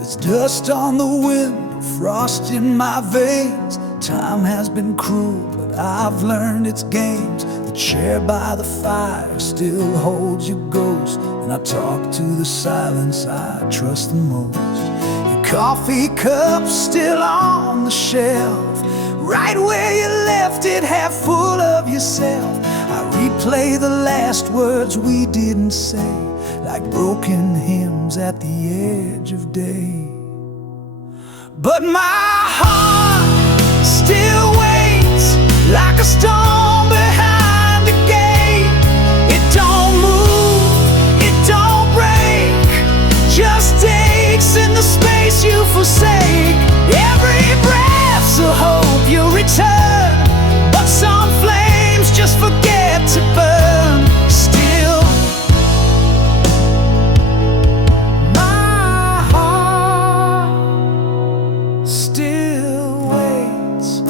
There's dust on the wind, frost in my veins. Time has been cruel, but I've learned its games. The chair by the fire still holds your ghost, and I talk to the silence I trust the most. Your coffee cup's still on the shelf, right where you left it, half full of yourself. I replay the last words we didn't say, like broken hymns at the edge of day. But my heart still waits like a stone behind a gate. It don't move, it don't break, just aches in the space you forsake. Every breath's a hope you'll return, but some flames just forget to burn. Still, my heart still waits.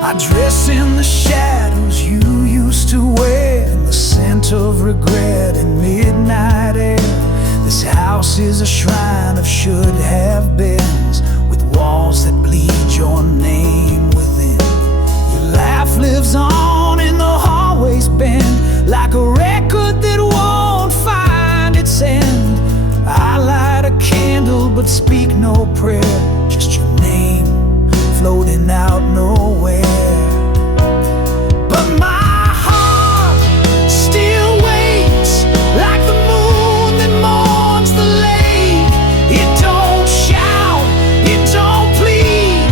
I dress in the shadows you used to wear, and the scent of regret in midnight air. This house is a shrine of should-have-beens, with walls that bleed your name within. Your laugh lives on in the hallways bend, like a record that won't find its end. I light a candle but speak no prayer, just your name floating out nowhere. But my heart still waits like the moon that mourns the lake. It don't shout, it don't plead,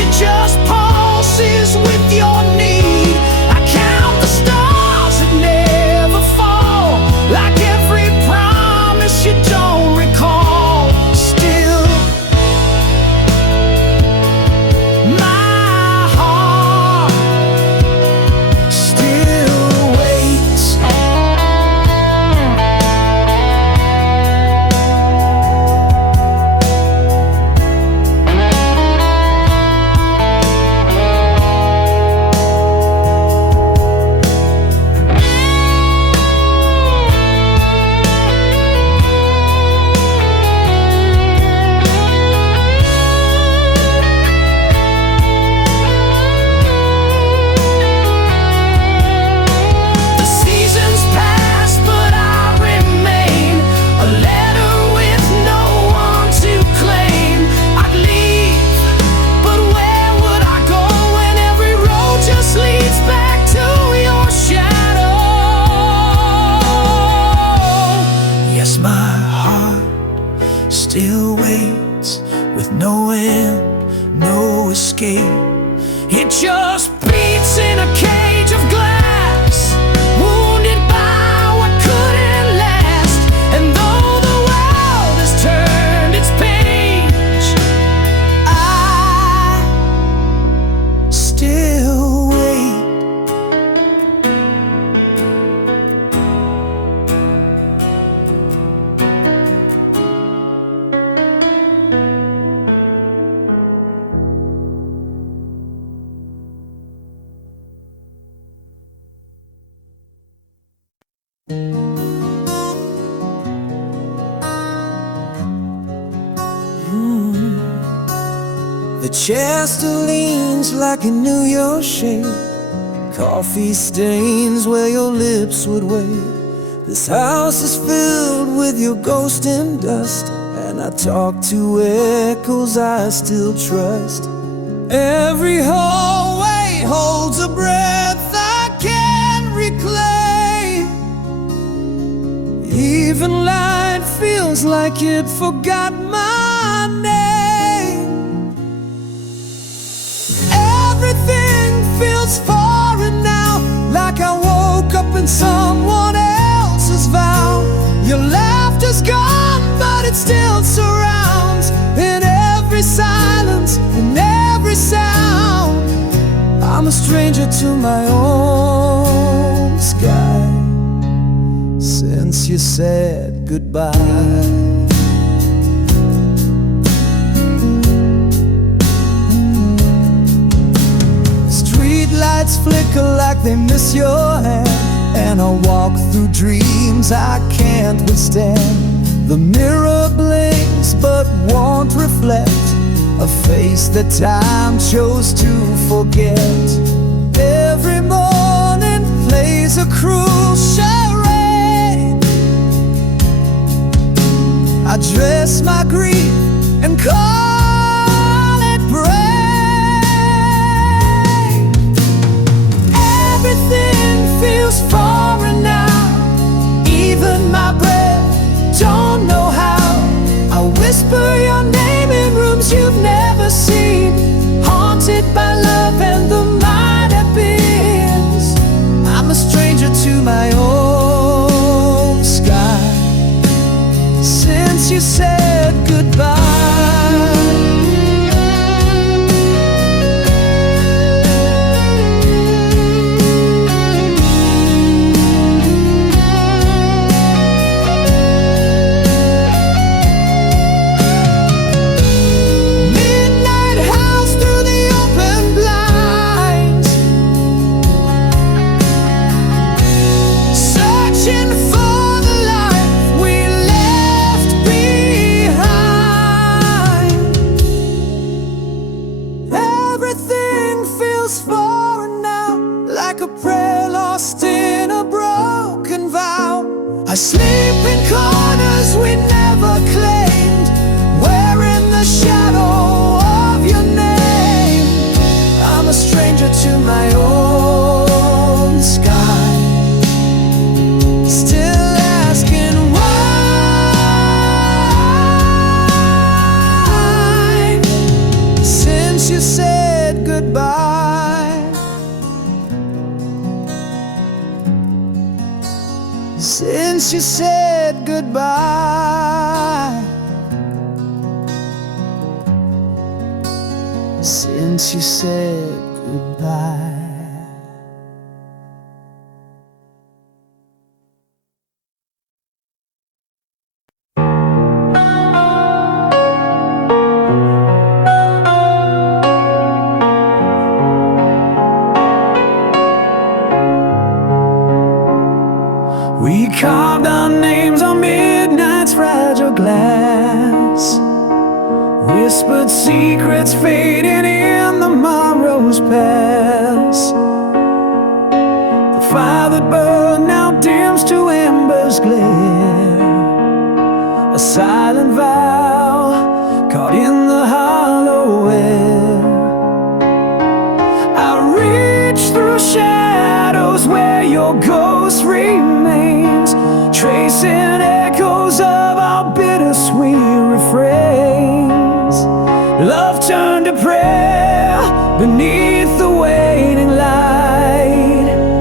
it just pulses with your need. I count the stars that never fall, like every promise you don't recall. Still, my heart still waits. The seasons pass, but I remain, a letter with no one to claim. I'd leave, but where would I go when every road just leads back to your shadow? Yes, my heart still waits, with no end, no escape. It just beats in a cage of glass, wounded by what couldn't last. And though the world has turned its page, I still wait. The chair still leans like it knew your shape. Coffee stains where your lips would wait. This house is filled with your ghost and dust, and I talk to echoes I still trust. Every hallway holds a breath I can't reclaim. Even light feels like it forgot my name. Everything feels foreign now, like I woke up in someone else's vow. Your laughter's gone, but it still surrounds, in every silence, in every sound. I'm a stranger to my own sky since you said goodbye. Street lights flicker like they miss your hand. and I walk through dreams I can't withstand. The mirror blinks but won't reflect a face that time chose to forget. Every morning plays a cruel charade. I dress my grief and call it brave. Everything feels foreign now, even my breath, don't know how. I whisper your name in rooms you've never seen, haunted by love and the might have beens. I'm a stranger to my own sky since you said goodbye. I sleep in corners we never claimed, wearing the shadow of your name. I'm a stranger to my own sky, still asking why, since you said goodbye. Since you said goodbye. Since you said goodbye. We carved our names on midnight's fragile glass, whispered secrets fading in the morrow's pass. The fire that burned now dims to embers glare, a silent vow caught in the hollow air. I reach through shadows where your ghost remains, tracing echoes of our bittersweet refrains. Love turned to prayer beneath the waning light,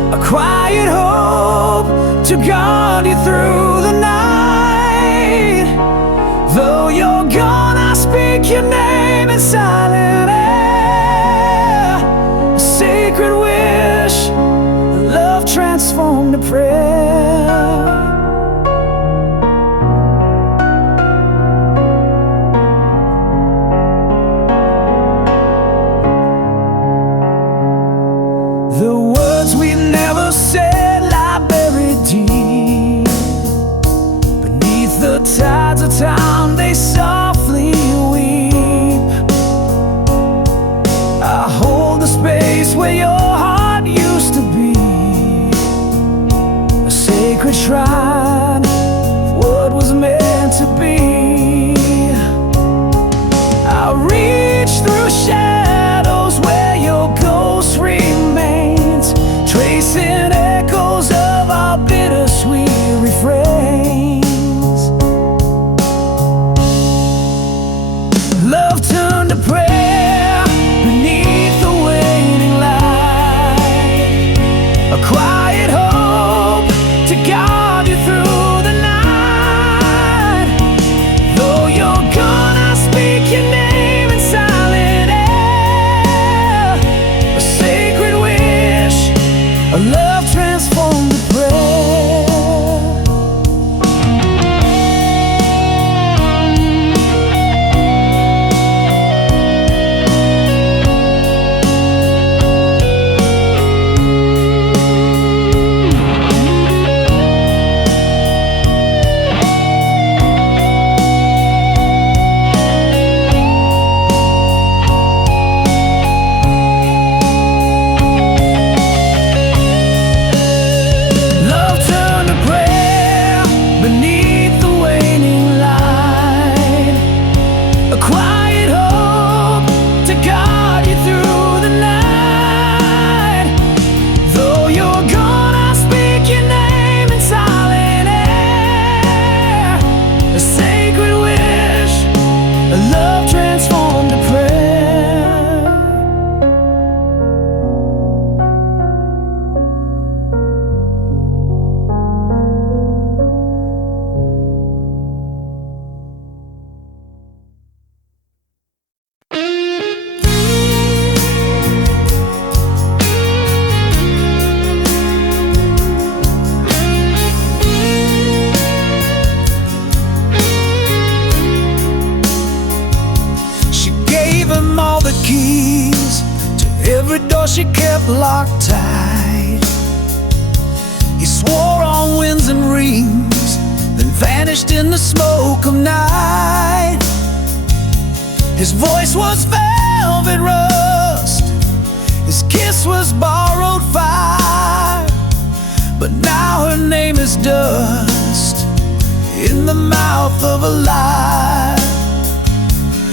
a quiet hope to guard you through the night. Though you're gone, I speak your name in silent air, a sacred wish, love transformed to prayer. The words we never said lie buried deep beneath the tides of time, they softly weep. I hold the space where your heart used to be, a sacred shrine of what was meant to be. I reach through shadows where your ghost remains, tracing echoes of our bittersweet refrains. Love turned to prayer beneath the waning light, a quiet hope to guide you through locked tight. He swore on winds and rings, then vanished in the smoke of night. His voice was velvet rust, his kiss was borrowed fire. But now her name is dust in the mouth of a lie.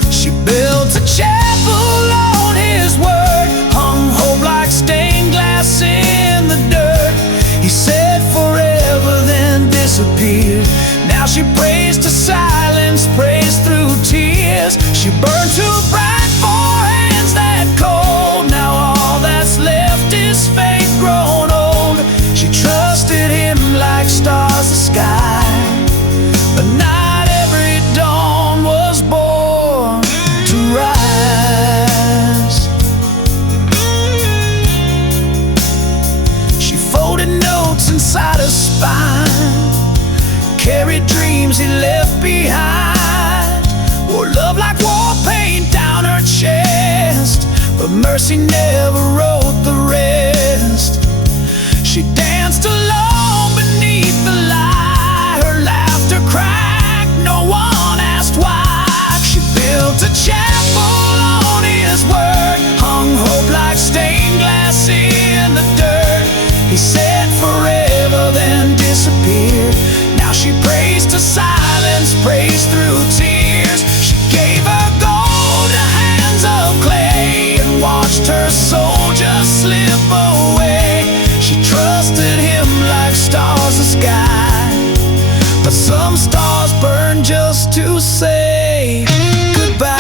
She built a chapel on his word, hung hope like stained glass in the dirt. He said forever, then disappeared. Now she prays to silence, prays through tears. She burned too bright for hands that cold. Now all that's left is faith grown old. She trusted him like stars the sky, but not every dawn was born to rise. She folded notes inside her spine, carried dreams he left behind, wore love like war paint down her chest, but mercy never wrote the rest. She danced alone beneath the light, her laughter cracked, no one asked why. She built a chapel on his word, hung hope like stained glass in the dirt. He said forever, then disappeared. Now she prays to silence, prays through tears. She gave her gold to hands of clay and watched her soul just slip away. She trusted him like stars the sky, but some stars burn just to say goodbye.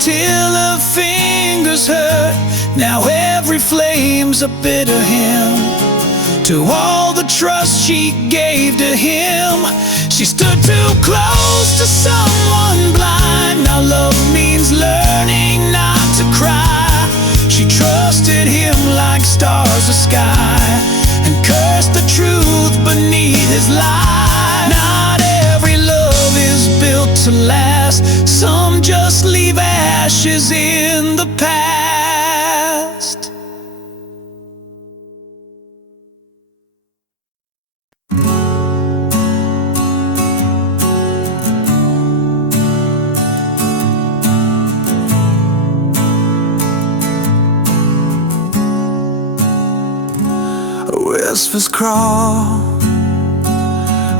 Till her fingers hurt. Now every flame's a bitter hymn to all the trust she gave to him. She stood too close to someone blind. Now love means learning not to cry. She trusted him like stars the sky and cursed the truth beneath his lie. Not every love is built to last. Some just leave ashes in the past. Whispers crawl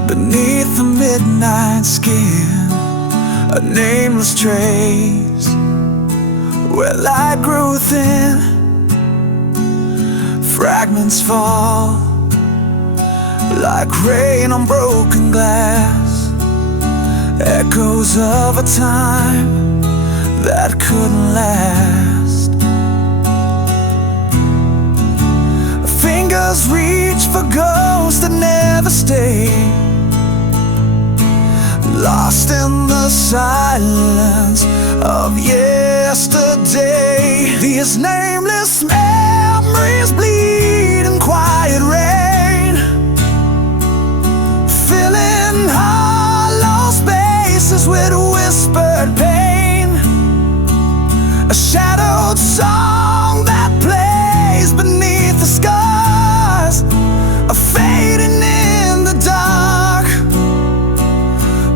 beneath the midnight skin, a nameless trace where light grew thin. Fragments fall like rain on broken glass, echoes of a time that couldn't last. Fingers reach for ghosts that never stay, lost in the silence of yesterday. These nameless memories bleed in quiet rain, filling hollow spaces with whispered pain. A shadowed song that plays beneath the scars, a fading in the dark,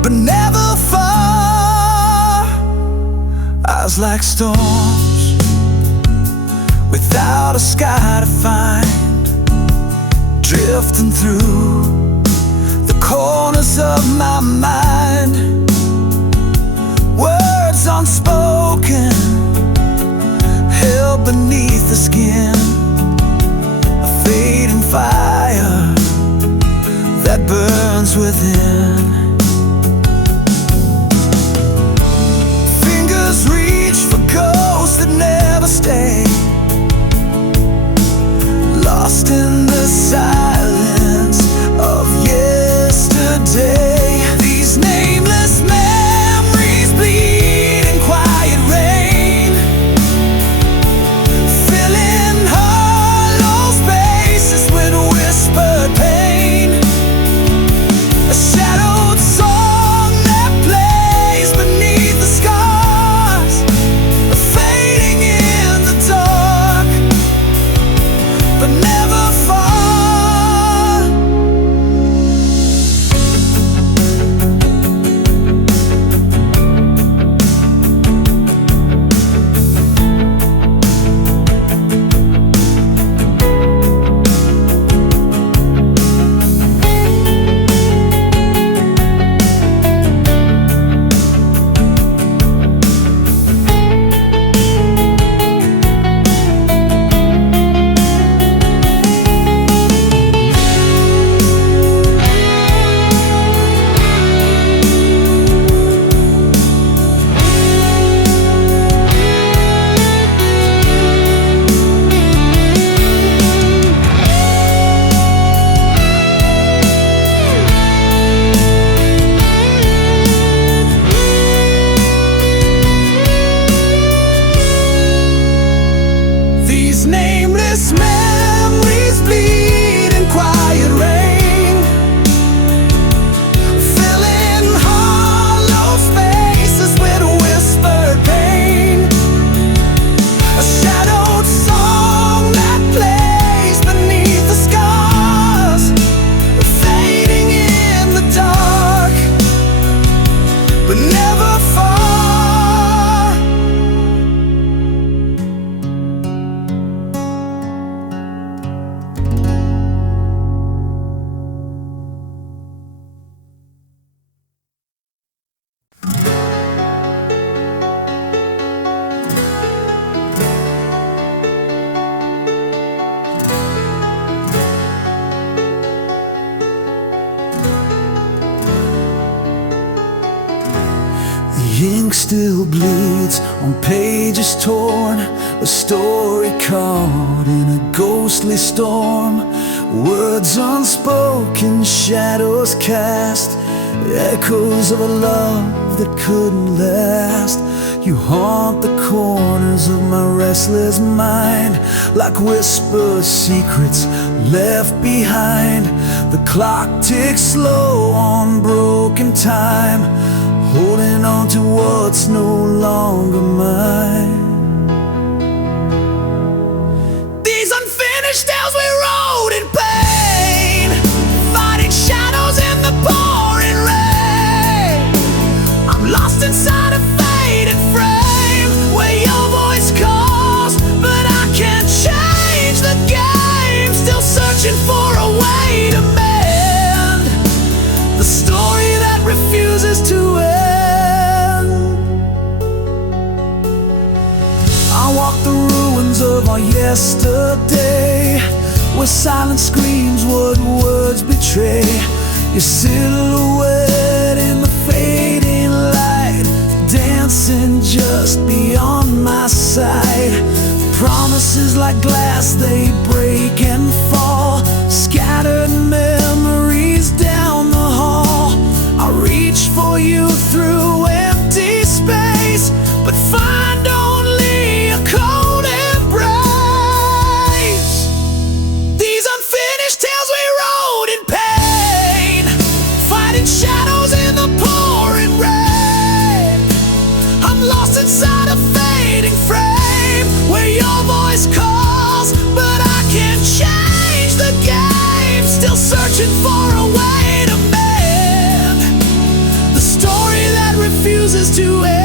but never far. Eyes like storms without a sky to find, drifting through the corners of my mind. Words unspoken, held beneath the skin, a fading fire that burns within. Fingers reach for ghosts that never stay, lost in the silence of yesterday. These nameless memories bleed in quiet rain, filling hollow spaces with whispered pain. A shadowed song that plays beneath the scars, fading in the dark, but never far. These nameless memories bleed in quiet rain, filling hollow spaces with whispered pain. A shadowed song that plays beneath the scars, fading in the dark, but never far. The ink still bleeds on pages torn, a story caught in a ghostly storm. Words unspoken, shadows cast, echoes of a love that couldn't last. You haunt the corners of my restless mind, like whispered secrets left behind. The clock ticks slow on broken time, holding on to what's no longer mine. These unfinished tales we wrote in pain, fighting shadows in the pouring rain. I'm lost inside a faded frame where your voice calls, but I can't change the game. Still searching for a way to mend the story that refuses to end. I walk the ruins of our yesterday, where silence screams what words betray. Your silhouette in the fading light, dancing just beyond my sight. Promises like glass, they break and fall, scattered memories down the hall. I reach for you through empty space, but find only a cold embrace. These unfinished tales we wrote in pain, fighting shadows in the pouring rain. I'm lost inside a fading frame where your voice calls, but I can't change the game. Still searching for a way to mend the story that refuses to end.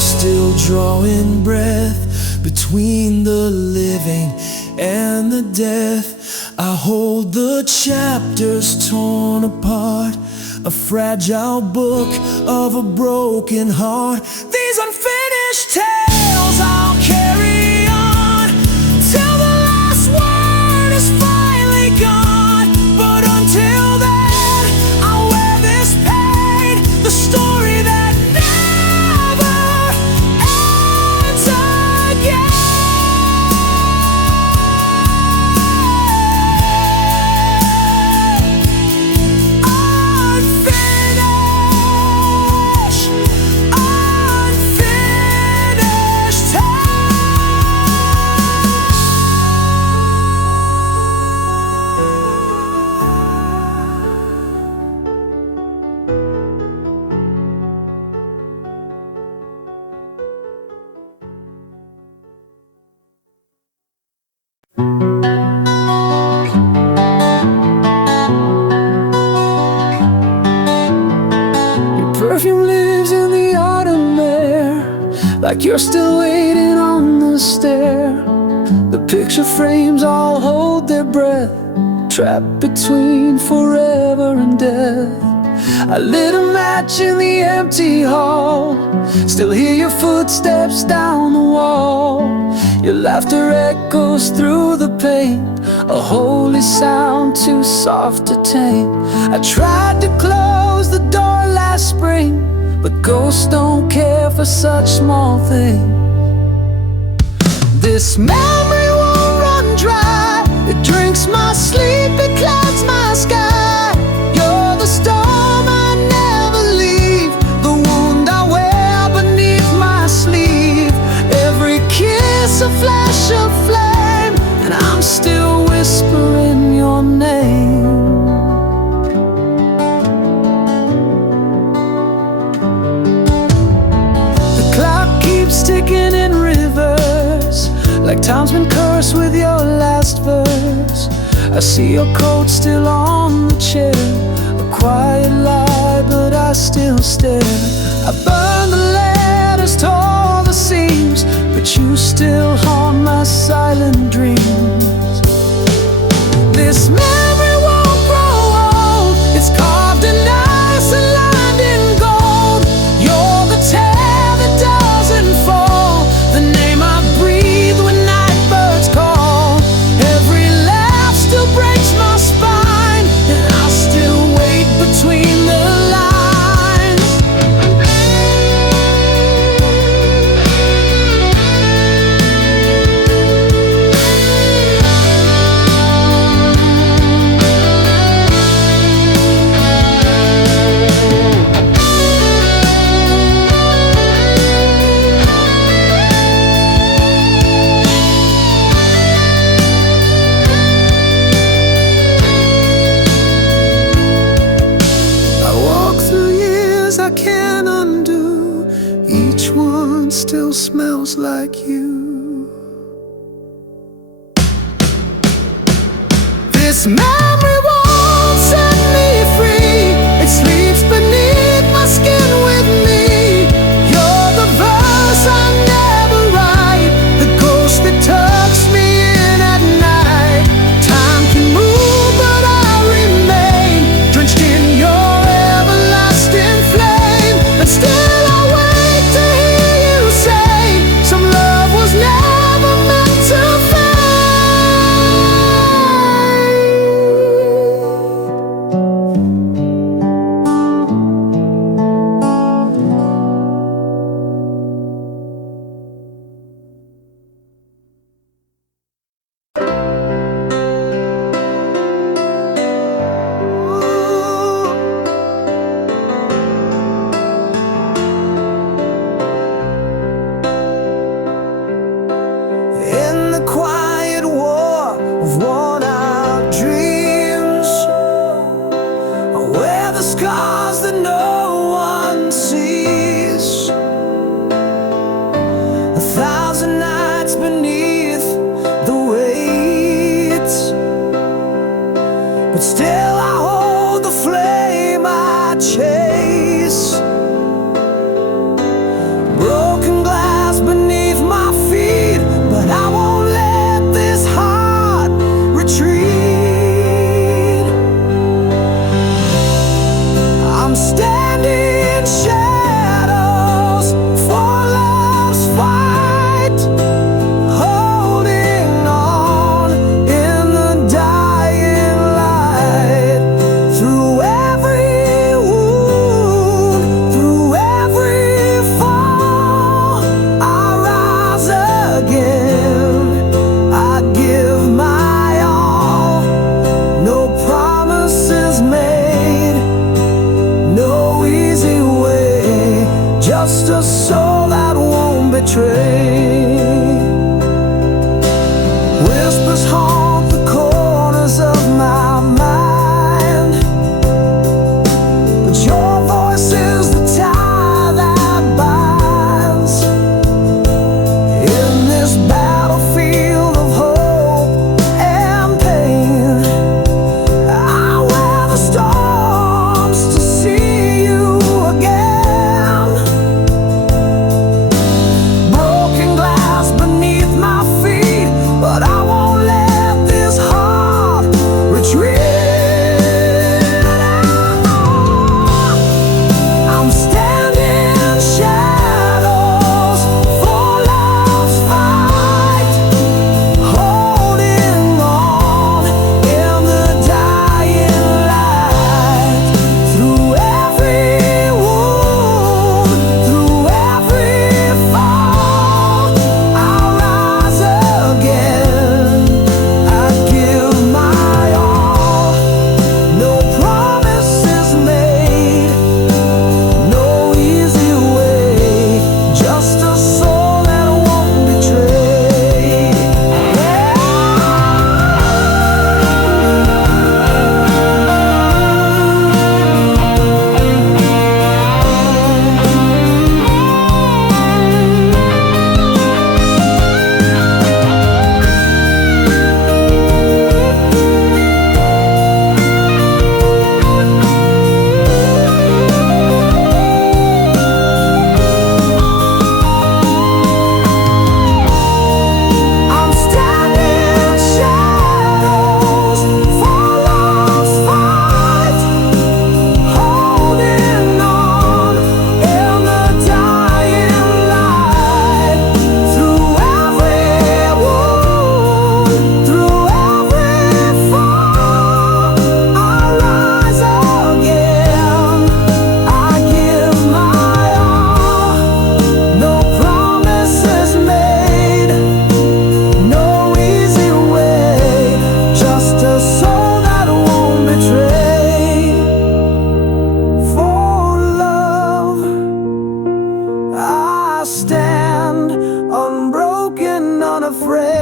Still drawing breath, between the living and the death. I hold the chapters torn apart, a fragile book of a broken heart. These unfinished tales I'll carry on till the last word is finally gone. But until then, I'll wear this pain, the story that never ends again. Perfume lives in the autumn air, like you're still waiting on the stair. The picture frames all hold their breath, trapped between forever and death. I lit a match in the empty hall, still hear your footsteps down the wall. Your laughter echoes through the pain, a holy sound too soft to tame. I tried to close the door last spring, but ghosts don't care for such small things. This memory won't run dry, it drinks my sleep, it clouds my sky. You're the storm I never leave, the wound I wear beneath my sleeve. Every kiss a flash of flame, and I'm still whispering your name. Sticking in reverse, like time's been cursed with your last verse. I see your coat still on the chair, a quiet lie, but I still stare. I burned the letters, tore the seams, but you still haunt my silent dreams. This memory won't grow old, it's carved in ice and lined in gold. You're the tear that doesn't fall, the name I breathe when night birds call. Every laugh still breaks my spine, and I'll still wait between the lines. I can't undo, each one still smells like you. This memory won't set me free, it sleeps beneath my skin with me. You're the verse I never write, the ghost that tucks me in at night. Time can move but I remain, drenched in your everlasting flame. And still I wait to hear you say, some love was never meant to fade. In the quiet war of worn-out dreams, I wear the scars that no one sees. 1,000 nights beneath the weight, but still I hold the flame I chase. Broken glass beneath my feet, Whispers haunt the corners of my mind, but your voice is the tie that binds. In this battlefield of hope and pain, I wear the storms to see you again. Broken glass beneath my feet, but I won't let this heart retreat. I'm standing in shadows for love's fight, holding on in the dying light. Through every wound, through every fall, I'll rise again. I give my all. No promises made, no easy way, just a soul that won't betray. I'm standing in shadows for love's fight, holding on in the dying light. Through every wound, through every fall, I'll rise again. I give my all. No promises made, no easy way, just a soul that won't betray. For love, I stand unbroken, unafraid.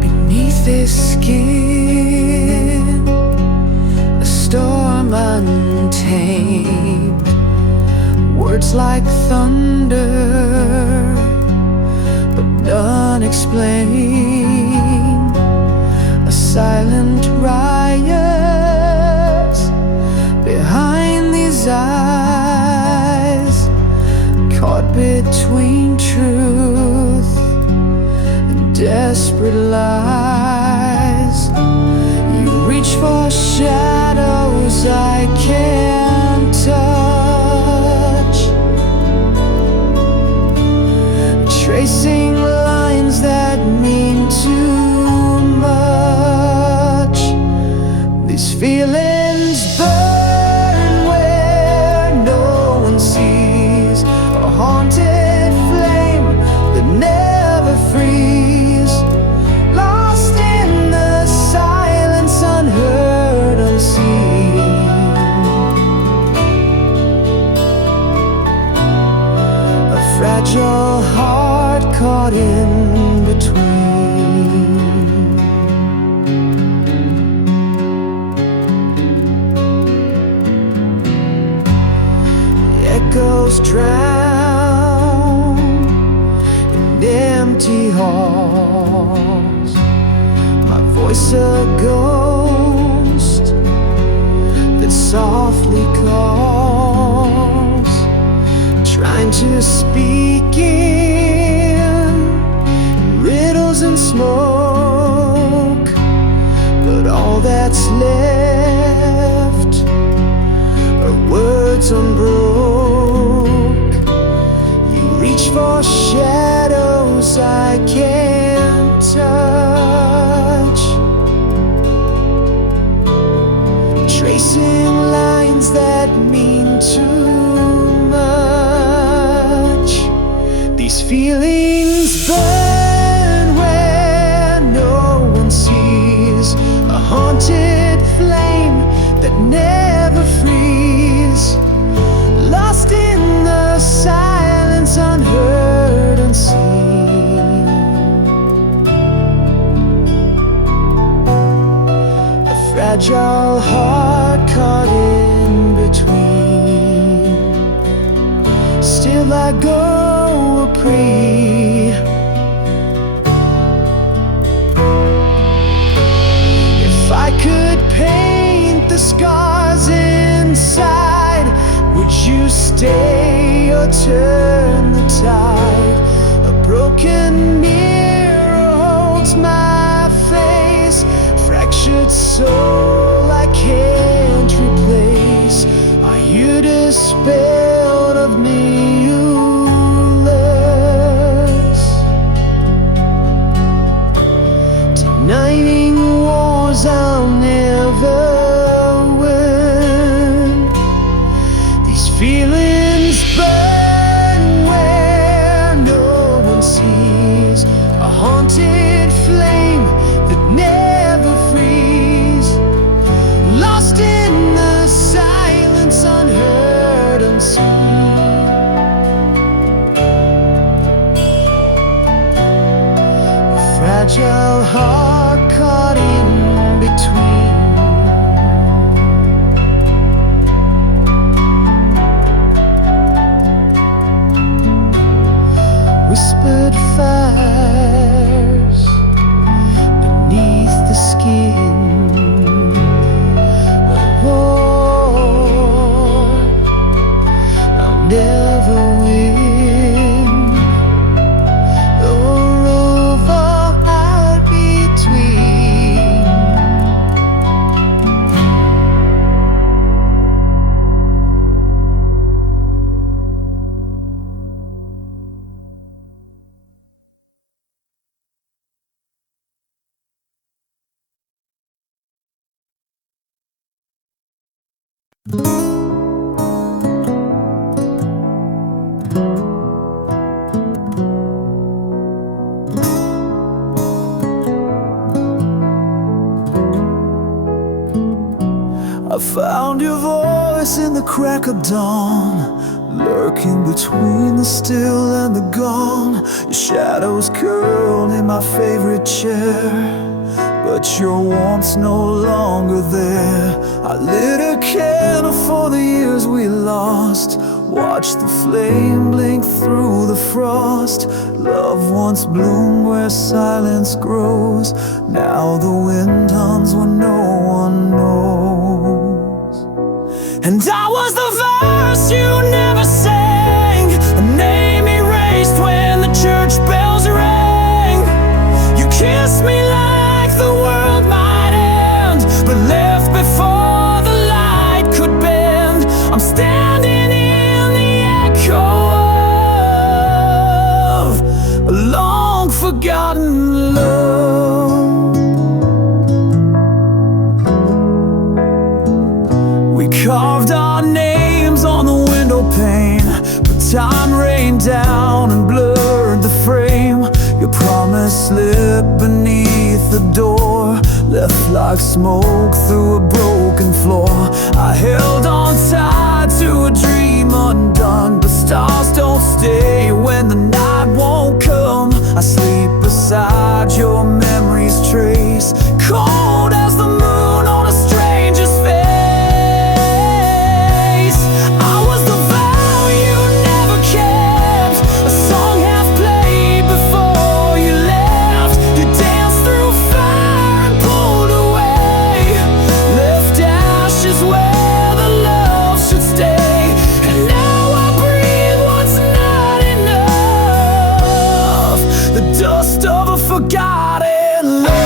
Beneath this skin, a storm untamed, words like thunder, but unexplained. A silent riot behind these eyes, caught between truth and desperate lies. You reach for shadows I can't touch, tracing lines that mean too much. These feelings burn where no one sees, a haunted flame that never frees, lost in the silence, unheard, unseen. A fragile heart caught in between. The echoes drown in empty halls, my voice a ghost that softly calls, trying to speak in riddles and smoke, but all that's left are words unbroke. You reach for shadows I can't touch, fragile heart caught in between. Still I go a free. If I could paint the scars inside, would you stay or turn the tide? A broken mirror holds my face, fractured soul I can't replace. Are you dispelled of me, rulers, denying wars I'll never win? These feelings burn where no one sees, a haunted flame that never frees, lost in the silence, unheard, unseen. A fragile heart caught in between. Whispered fires beneath the skin, a war I'll never win, or over out between. I found your voice in the crack of dawn, lurking between the still and the gone. Your shadows curled in my favorite chair, but your warmth's no longer there. I lit a candle for the years we lost, watched the flame blink through the frost. Love once bloomed where silence grows, now the wind hums when no one knows. And I was the verse you never sang, a name erased when the church bells rang. You kissed me like the world might end, but left before the light could bend. I'm standing in the echo of a long forgotten love. We carved our names on the window pane, but time rained down and blurred the frame. Your promise slipped beneath the door, left like smoke through a broken floor. I held on tight to a dream undone, but stars don't stay when the night won't come. I sleep beside your memory's trace, cold as the moon on a stranger's face. I was the vow you never kept, a song half played before you left. You danced through fire and pulled away, left ashes where the love should stay. And now I breathe what's not enough, the dust of a forgotten love.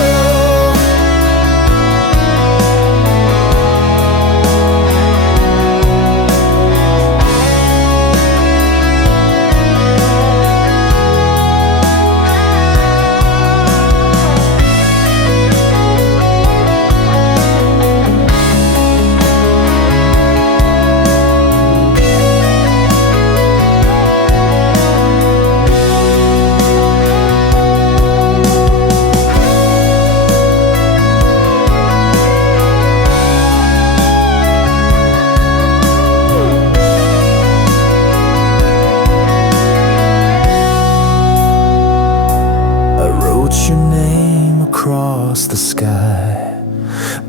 Your name across the sky,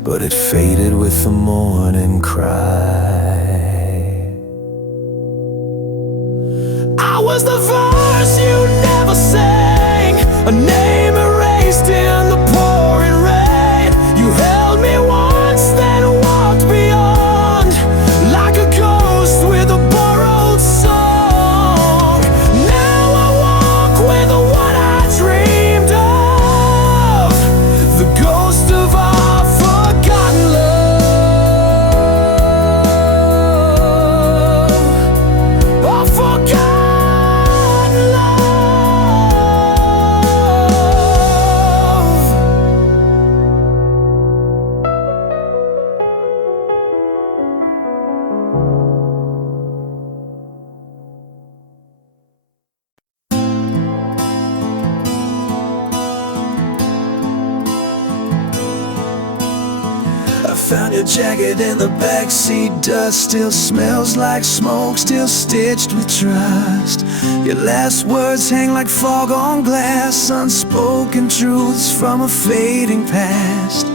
but it faded with the morning cry. I was the verse you never sang, a name erased in the pouring rain. You held me once, then walked beyond, like a ghost with a borrowed song. Now I walk with what I dreamed of, the ghost of our forgotten love, our forgotten. Found your jacket in the backseat, dust still smells like smoke, still stitched with trust. Your last words hang like fog on glass, unspoken truths from a fading past.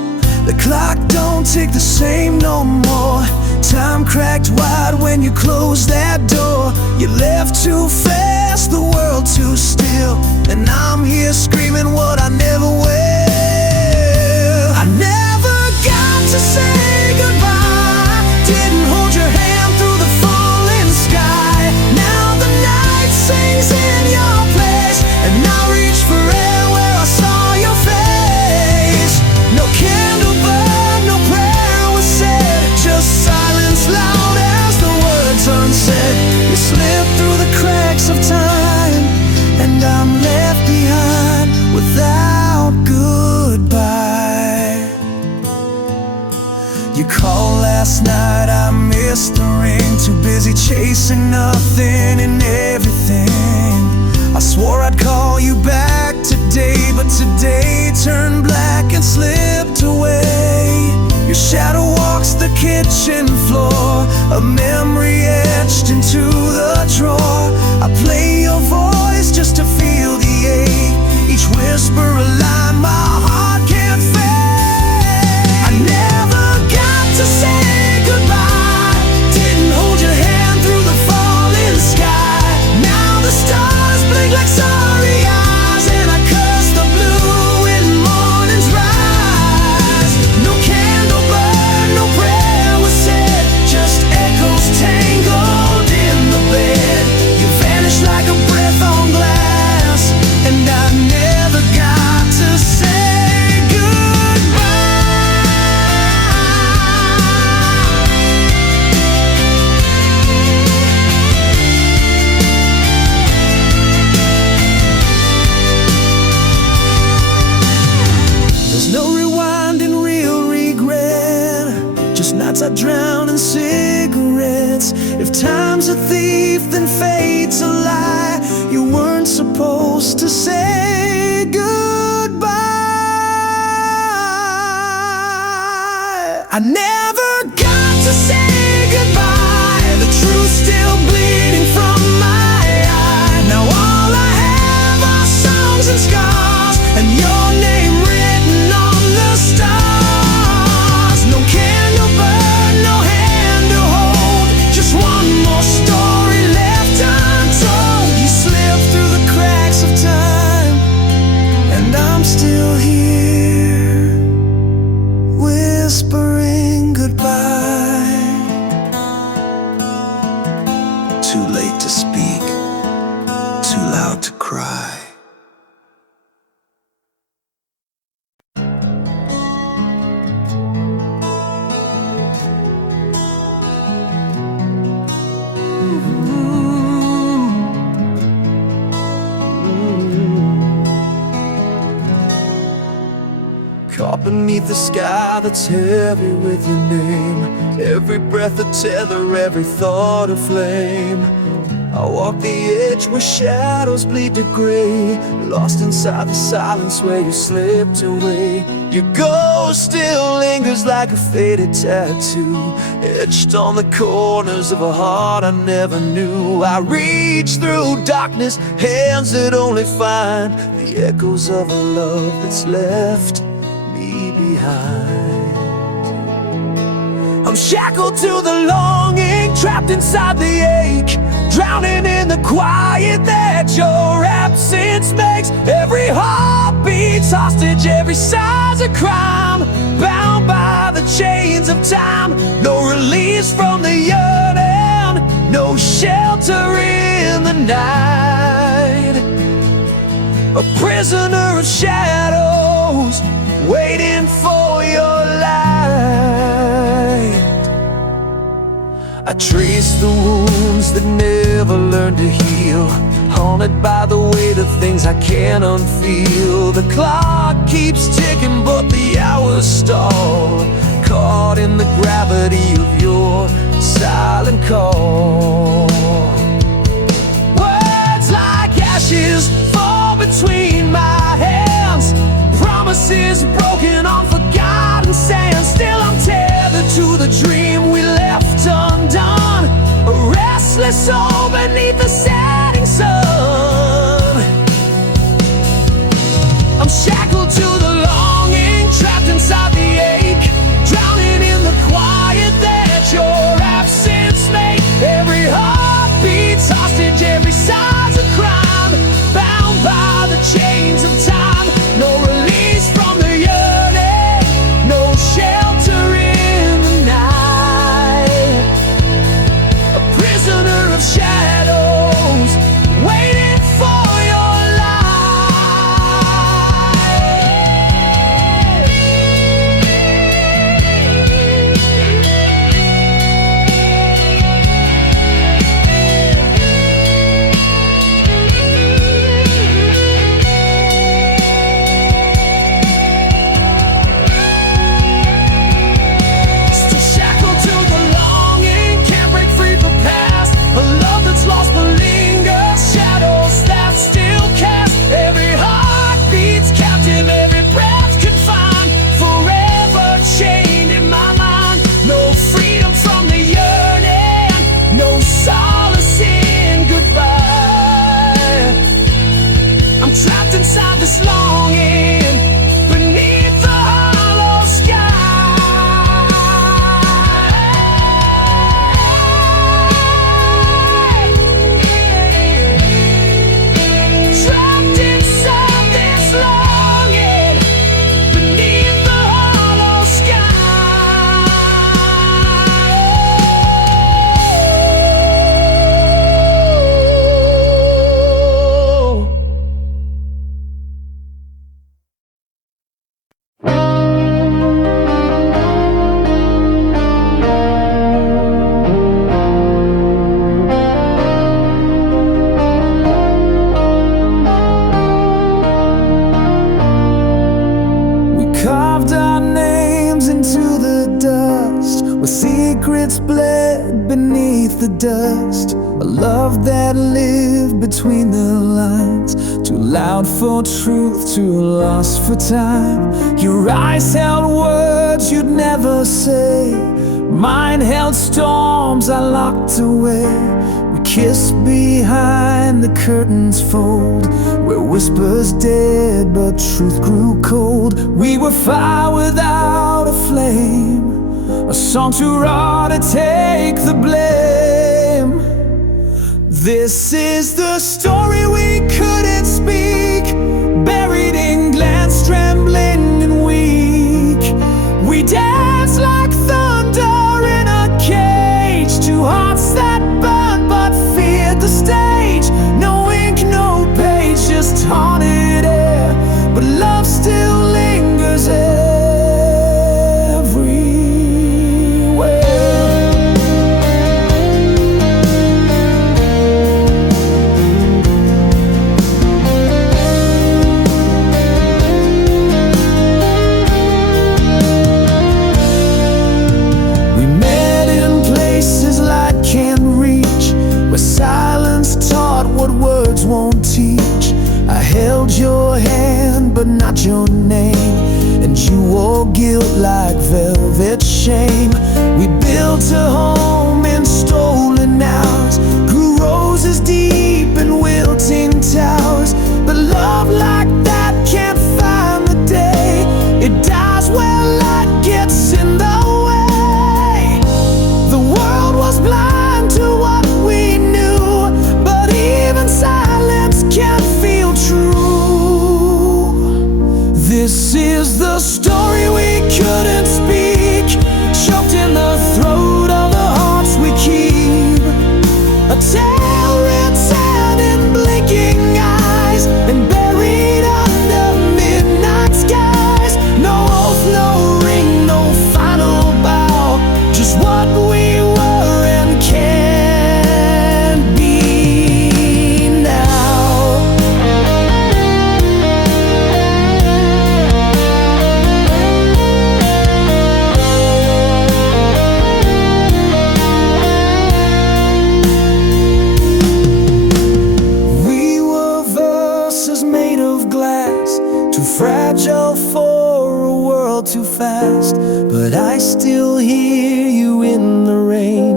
The clock don't tick the same no more. Time cracked wide when you closed that door. You left too fast, the world too still, and I'm here screaming what I never will. I never got to say goodbye, didn't hold your hand through the falling sky. Now the night sings in your place, and I reach for air where I saw your face. No candle burned, no prayer was said, just silence loud as the words unsaid. You slip through the cracks of time, and I'm left behind without goodbye. You called last night, I missed the ring. Too busy chasing nothing and everything. I swore I'd call you back today, but today turned black and slipped away. Your shadow walks the kitchen floor, a memory etched into the drawer. I play your voice just to feel the ache, each whisper a line my heart can't fake. I never got to say goodbye, didn't hold your hand through the falling sky. Now the stars blink like sorry eyes, and I curse the blue when mornings rise. No candle burned, no prayer was said, just echoes tangled in the bed. You vanished like a breath on glass, and I never got to say goodbye. There's no rewinding, real regret, just nights I drown in cigarettes. If time's a thief, then fate's a lie. You weren't supposed to say goodbye. I never got to say goodbye, the truth still bleeding from my eye. Now all I have are songs and scars, and your name written on the stars. No candle burn, no hand to hold, just one more story left untold. You slipped through the cracks of time, and I'm still here, whispering goodbye. Too late to speak, too loud to cry. Caught beneath the sky that's heavy with your name, every breath a tether, every thought a flame. I walk the edge where shadows bleed to gray, lost inside the silence where you slipped away. Your ghost still lingers like a faded tattoo, etched on the corners of a heart I never knew. I reach through darkness, hands that only find the echoes of a love that's left me behind. I'm shackled to the longing, trapped inside the ache, drowning in the quiet that your absence makes. Every heartbeat's hostage, every sigh's a crime, bound by the chains of time. No release from the yearning, no shelter in the night. A prisoner of shadows, waiting for your light. I trace the wounds that never learned to heal, haunted by the weight of things I can't unfeel. The clock keeps ticking but the hours stall, caught in the gravity of your silent call. Words like ashes fall between my hands, promises broken on forgotten sand. Still I'm tethered to the dream we left undone, a restless soul beneath the setting sun. I'm shackled to the longing, trapped inside the ache, drowning in the quiet that your absence makes. Every heartbeat's hostage, every sigh's a crime, bound by the chains of time. No release from the yearning, no shelter in the night. A prisoner of shadows, waiting for your inside this longing, beneath the hollow sky. Trapped inside this longing, beneath the hollow secrets bled beneath the dust, a love that lived between the lines, too loud for truth, too lost for time. Your eyes held words you'd never say, mine held storms I locked away. We kissed behind the curtain's fold, where whispers dead but truth grew cold. We were fire without a flame, a song too raw to take the blame. This is the story we couldn't speak, buried in glance, trembling and weak. We danced like thunder in a cage, two hearts that burned but feared the stage. No ink, no page, just haunted air, but love still lingers won't teach. I held your hand but not your name, and you wore guilt like velvet shame. We built a home in stolen hours, grew roses deep in wilting towers. But love like that can't find the day, it dies when light gets in the way. fast, but I still hear you in the rain,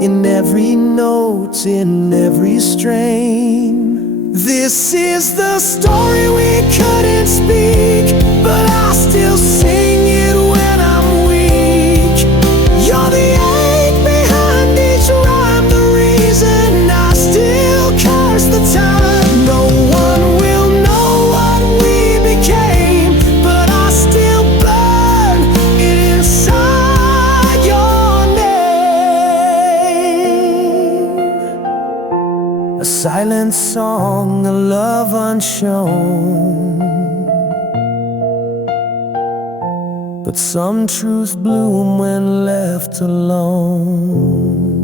in every note, in every strain. This is the story we couldn't speak, but I still sing it when I'm weak. You're the ache behind each rhyme, the reason I still curse the time. No one will know what we became, but I still burn it inside your name. A silent song, a love unshown, but some truths bloom when left alone.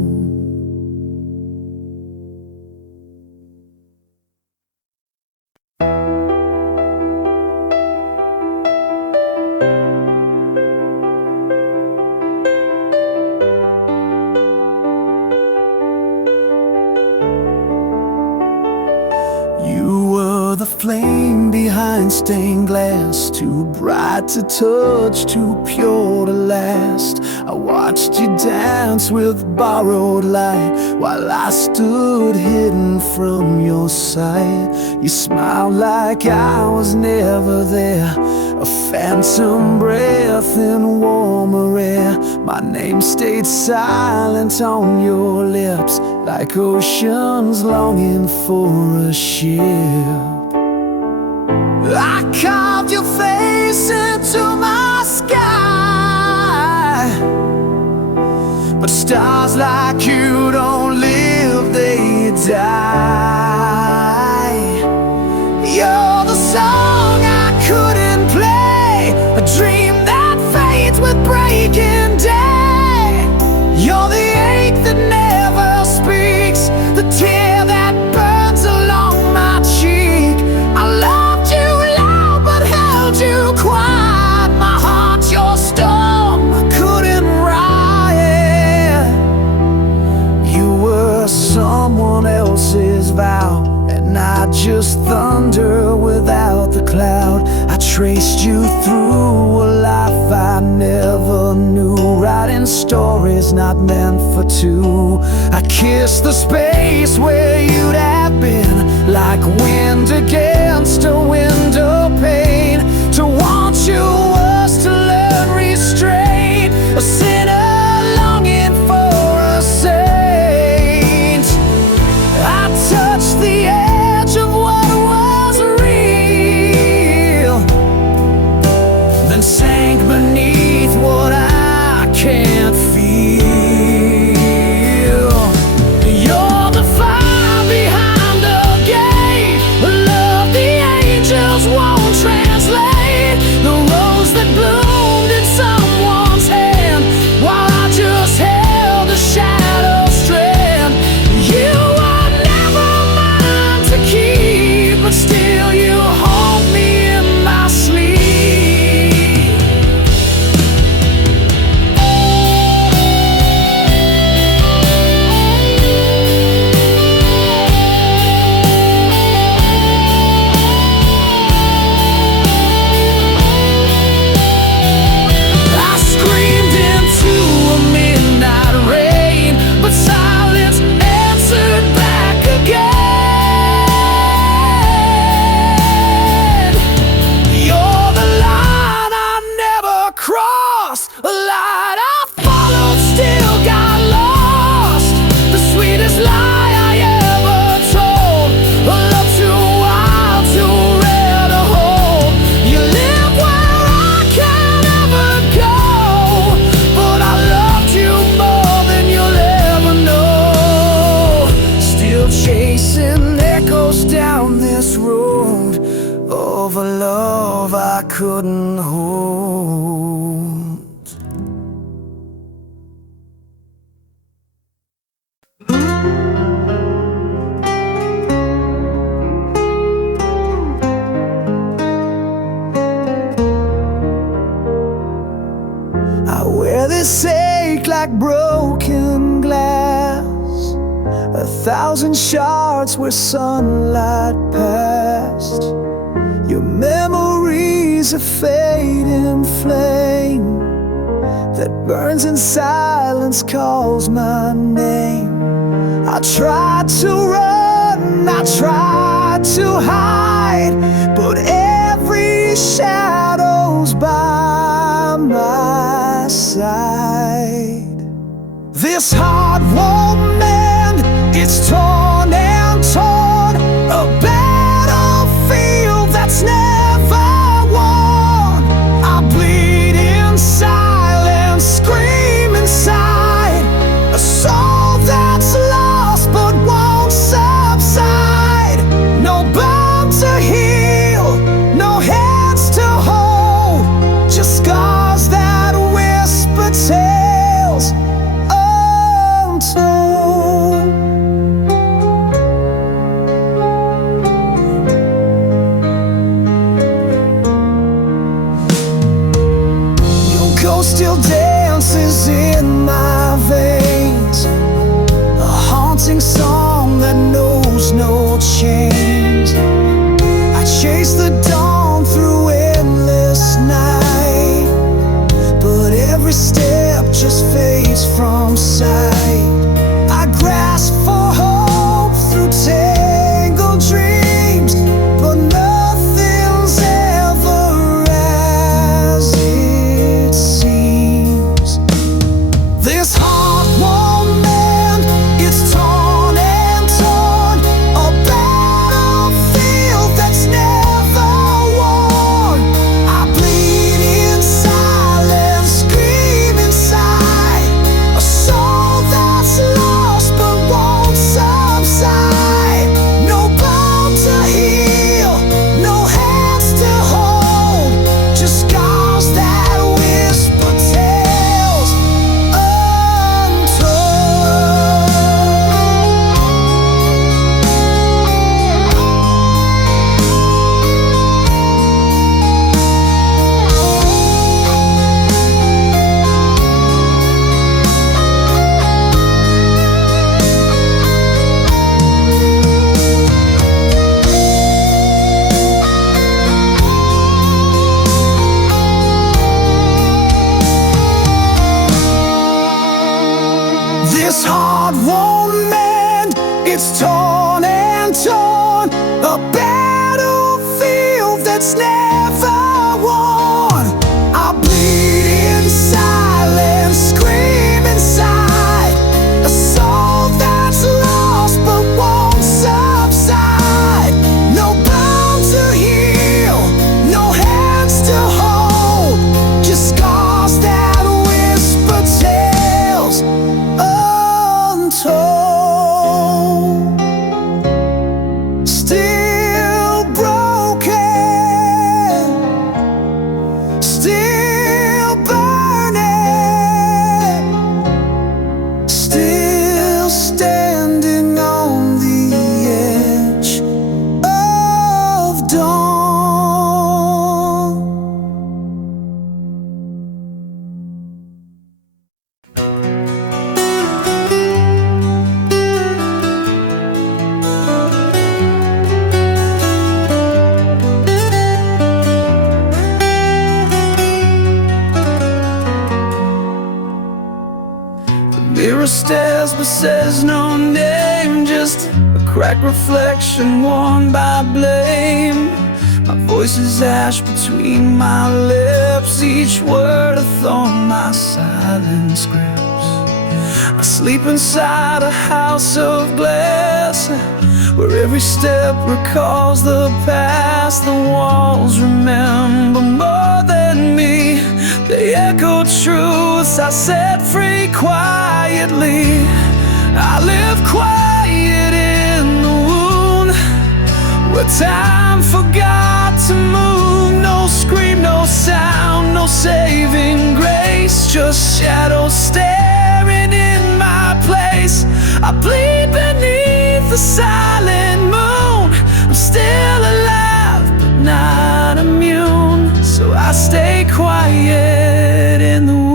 You were the flame behind stained glass, too bright to touch, too pure to last. I watched you dance with borrowed light while I stood hidden from your sight. You smiled like I was never there, a phantom breath in warmer air. My name stayed silent on your lips, like oceans longing for a ship. I carved your face into my sky, but stars like you don't live, they die. You're the song I couldn't play, a dream that fades with breaking day. You're the ache that never speaks, the tear that burns along my cheek. I loved you loud but held you quiet. My heart's your storm, I couldn't riot. You were someone else's vow, and I just thunder without the cloud. I traced you through a life I never knew, writing stories not meant for two. I kissed the space where you'd have been, like wind against a window pane. To want you was to learn restraint, a sinner longing for a saint. I touched the edge of what was real, then sank beneath what I can't feel. You're the fire behind the gate, a love the angels won't translate, the rose that bloomed in someone's hand while I just held a shadow strand. You were never mine to keep, but still you hold me in my sleep. I screamed into a midnight rain, but silence answered back again. You're the line I never crossed, a light I followed, still got lost. The sweetest lie I ever told, a love too wild, too rare to hold. You live where I can't ever go, but I loved you more than you'll ever know. Still chasing echoes down this road of a love I couldn't hold. I wear this ache like broken glass, 1,000 shards where sunlight passed. Your memories memories a fading flame that burns in silence, calls my name. I tried to run, I tried to hide, but every shadow's by my side. This heart won't mend, it's torn and torn, a battlefield that's never won. I bleed in silence, scream inside, a soul that's lost but won't subside. No bone to heal, no hands to hold, just scars that whisper tales untold. Your ghost still dances in my veins, a haunting song that knows no change. I chase the dawn through endless night, but every step just fades from sight. I grasp for hope through tangled dreams, but nothing's ever as it seems. This heart won't mend, it's torn and torn, a battlefield that's never won. I bleed in silence, scream inside, a soul that's lost but won't subside. No bone to heal, no hands to hold, just scars that whisper tales untold. This heart won't mend, it's torn and torn, a battlefield that's never won. I bleed in silence, scream inside, a soul that's lost but won't subside. No bone to heal, no hands to hold, just scars that whisper tales untold. Still broken, still burning, still standing on the edge of dawn. Mirror stares but says no name, just a cracked reflection worn by blame. My voice is ash between my lips, each word a thorn my silence grips. I sleep inside a house of glass, where every step recalls the past. The walls remember more than me, they echo truths I set free quietly. I live quiet in the wound, where time forgot to move. No scream, no sound, no saving grace, just shadows staring in my place. I bleed beneath the silent moon, I'm still alive but not immune, so I stay quiet in the wound.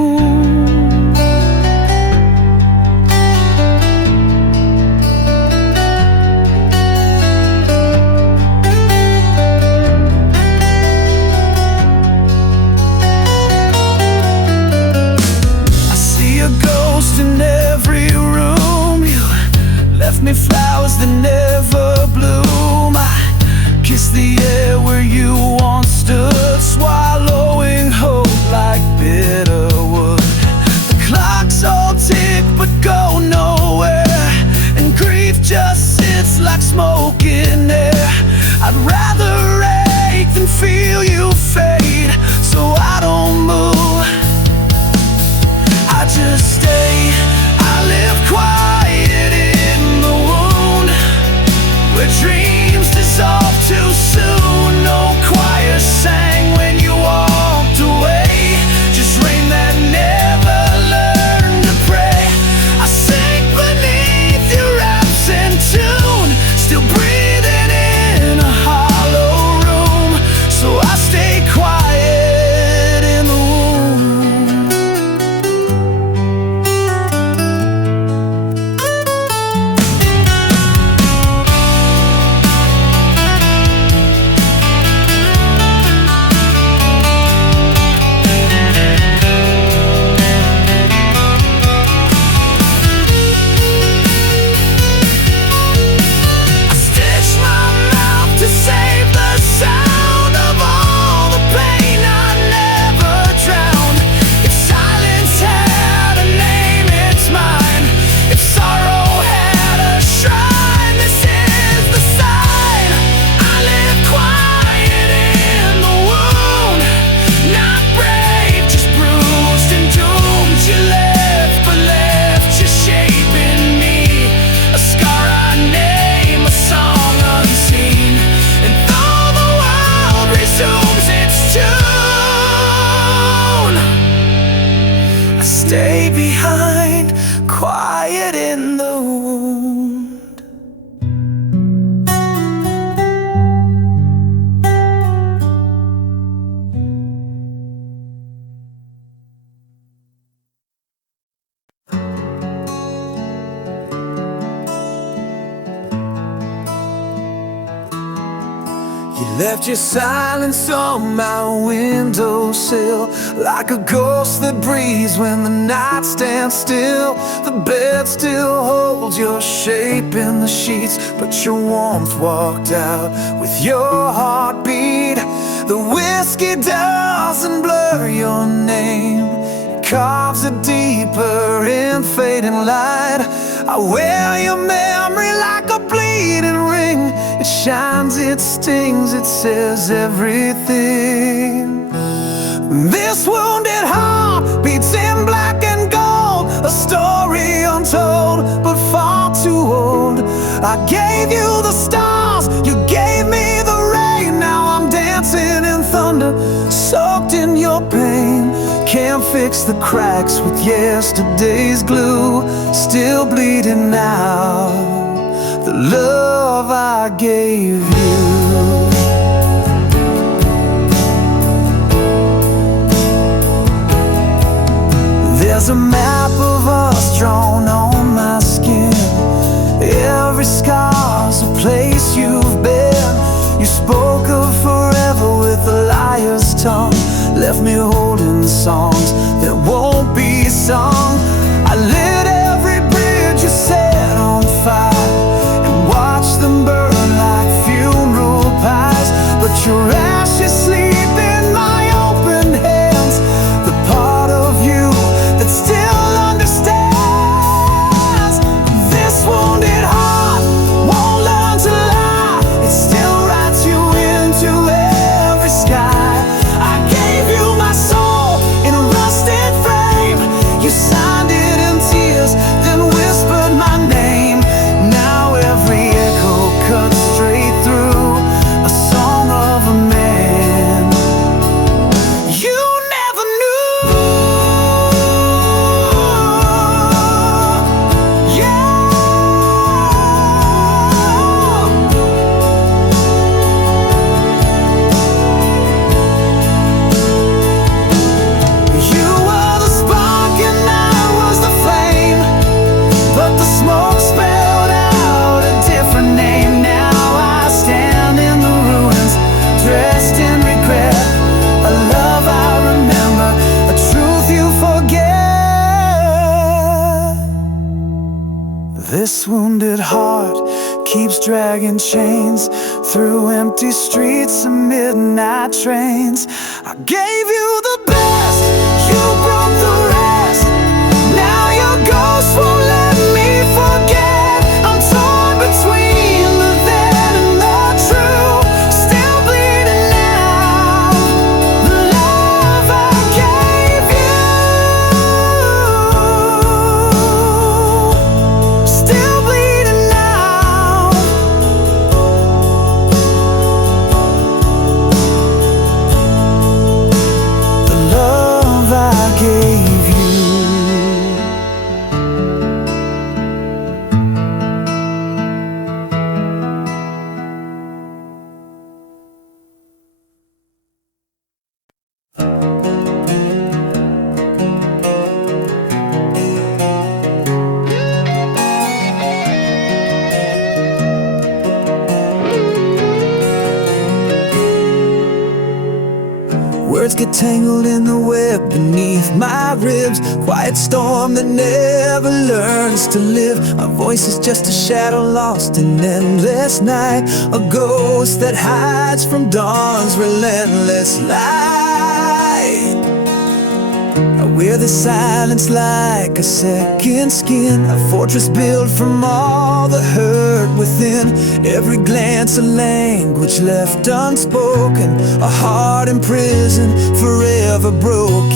stay behind, quiet in the wound. You left your silence on my windowsill, like a ghost that breathes when the night stands still. The bed still holds your shape in the sheets, but your warmth walked out with your heartbeat. The whiskey doesn't blur your name, it carves it deeper in fading light. I wear your memory like a bleeding ring. It shines, it stings, it says everything. This wounded heart beats in black and gold, a story untold, but far too old. I gave you the stars, you gave me the rain. Now I'm dancing in thunder, soaked in your pain. Can't fix the cracks with yesterday's glue, still bleeding now, the love I gave you. There's a map of us drawn on my skin. Every scar's a place you've been. You spoke of forever with a liar's tongue, left me holding songs that won't be sung. I lit every bridge you set on fire and watched them burn like funeral pies. But your ashes sleep in my open hands, the part of you that still understands. This wounded heart won't learn to lie, it still writes you into every sky. I gave you my soul in a rusted frame. You signed it in tears, then whispered my name. Now every echo cuts straight through a song of a man you never knew. Yeah. You were the spark and I was the flame, but the smoke spelled out a different name. Now I stand in the ruins, dressed in regret, a love I remember, a truth you forget. This wounded heart keeps dragging chains through empty streets and midnight trains. I gave you the best, you broke the rest. Now your ghost won't let me forget. I'm torn between the then and the true, still bleeding now, the love I gave you, still bleeding now. The love I gave you. Words get tangled in the web beneath my ribs, quiet storm that never learns to live. My voice is just a shadow lost in endless night, a ghost that hides from dawn's relentless light. I wear the silence like a second skin, a fortress built from all the hurt within. Every glance a language left unspoken, a heart imprisoned, forever broken.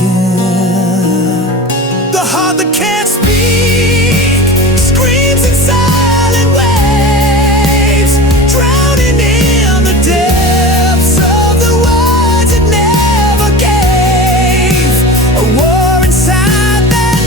The heart that can't speak screams in silent waves, drowning in the depths of the words it never gave. A war inside that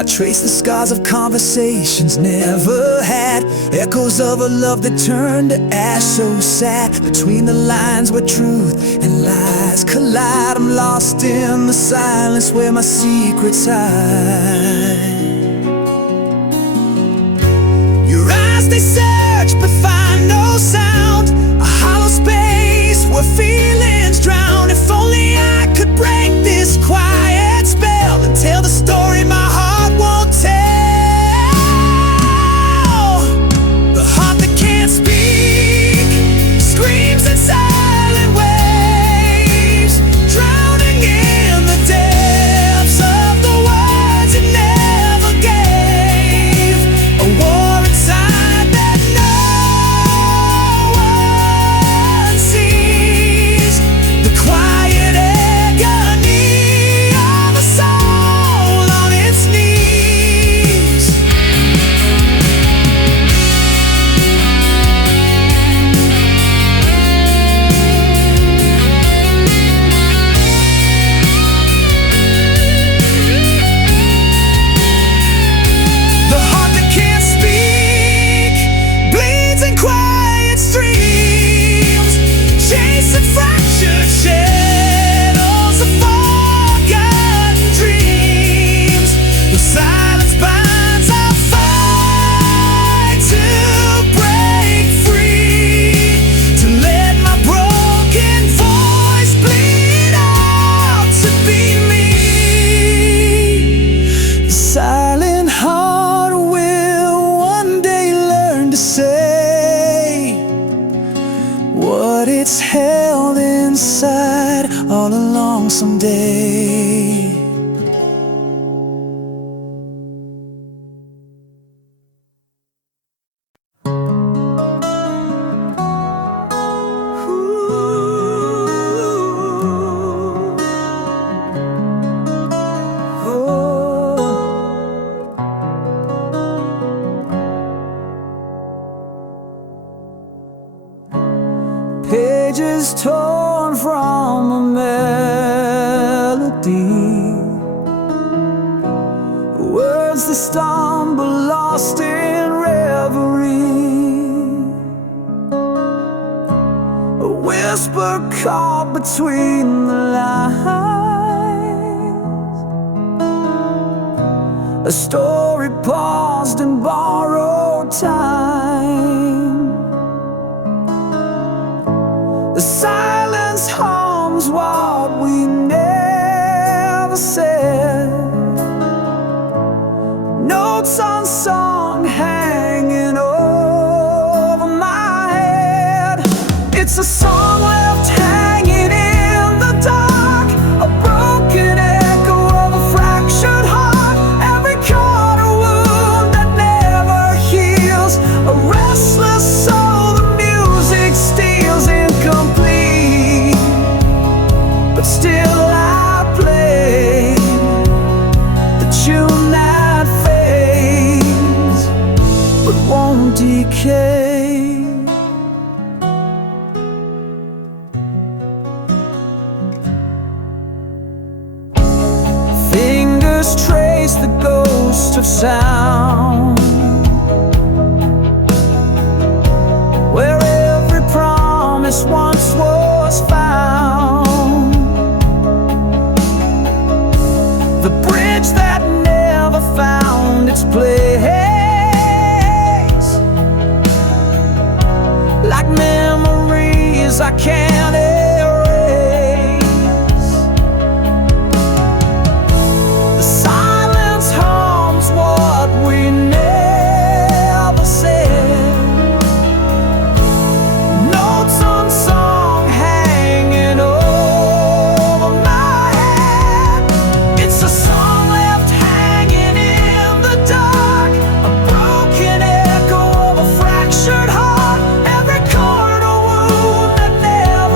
I trace the scars of conversations never had, echoes of a love that turned to ash, so sad. Between the lines where truth and lies collide, I'm lost in the silence where my secrets hide. Your eyes, they search but find no sound, a hollow space where feelings drown. If only I could break this quiet spell and tell the story my heart won't tell. The heart that can't speak screams in silent waves, drowning in the depths of the words it never gave. A war inside that no one sees, the quiet agony of a soul on its knees. The heart that can't speak bleeds in quiet streams, chasing fractured shadows of forgotten dreams. The silence binds, I fight to break free, to let my broken voice bleed out to be me. The silent heart will one day learn to say what it's held inside all along someday. Pages torn from a melody, words that stumble lost in reverie, a whisper caught between the lines, a story paused in borrowed time. The silence hums what we never said, notes unsung hanging over my head. It's a song left hanging in the dark, a broken echo of a fractured heart, every corner wound that never heals, a restless soul the music steals, incomplete, but still I play the tune that fades but won't decay. Fingers trace the ghost of sound, where every promise once was found, the bridge that never found its place, like memories I can't erase. The silence hums what we never said, notes unsung hanging over my head. It's a song left hanging in the dark, a broken echo of a fractured heart, every corner wound that never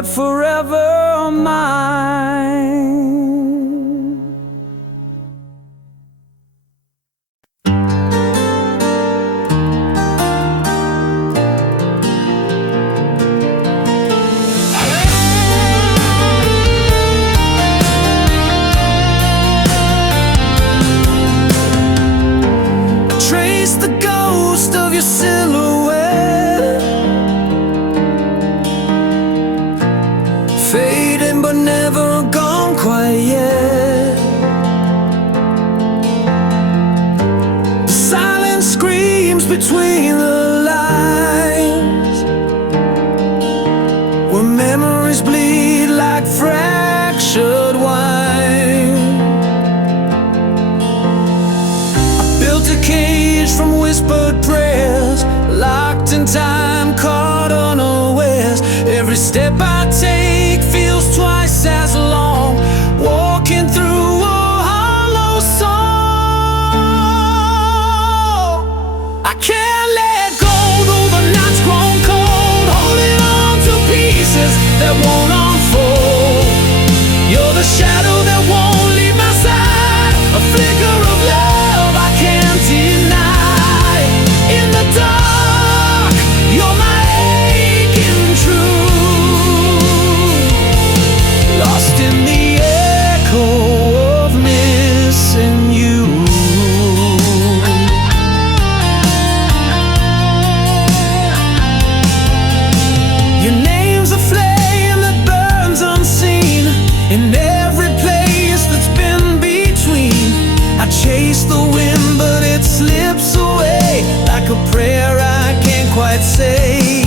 but forever mine. Trace the ghost of your silhouette, fading but never gone quite yet. The silence screams between the lines, where memories bleed like fractured wine. I built a cage from whispered prayers, locked in time, caught unawares. Every step I take feels twice as long, walking through a hollow soul. I can't let go, though the night's grown cold, holding on to pieces that won't unfold. You're the shadow that won't leave my side, a flicker of love I can't deny. In the dark, you're my aching truth, lost in the echo of missing you. Your name's a flame that burns unseen, in every place that's been between. I chase the wind but it slips away, like a prayer I can't quite say.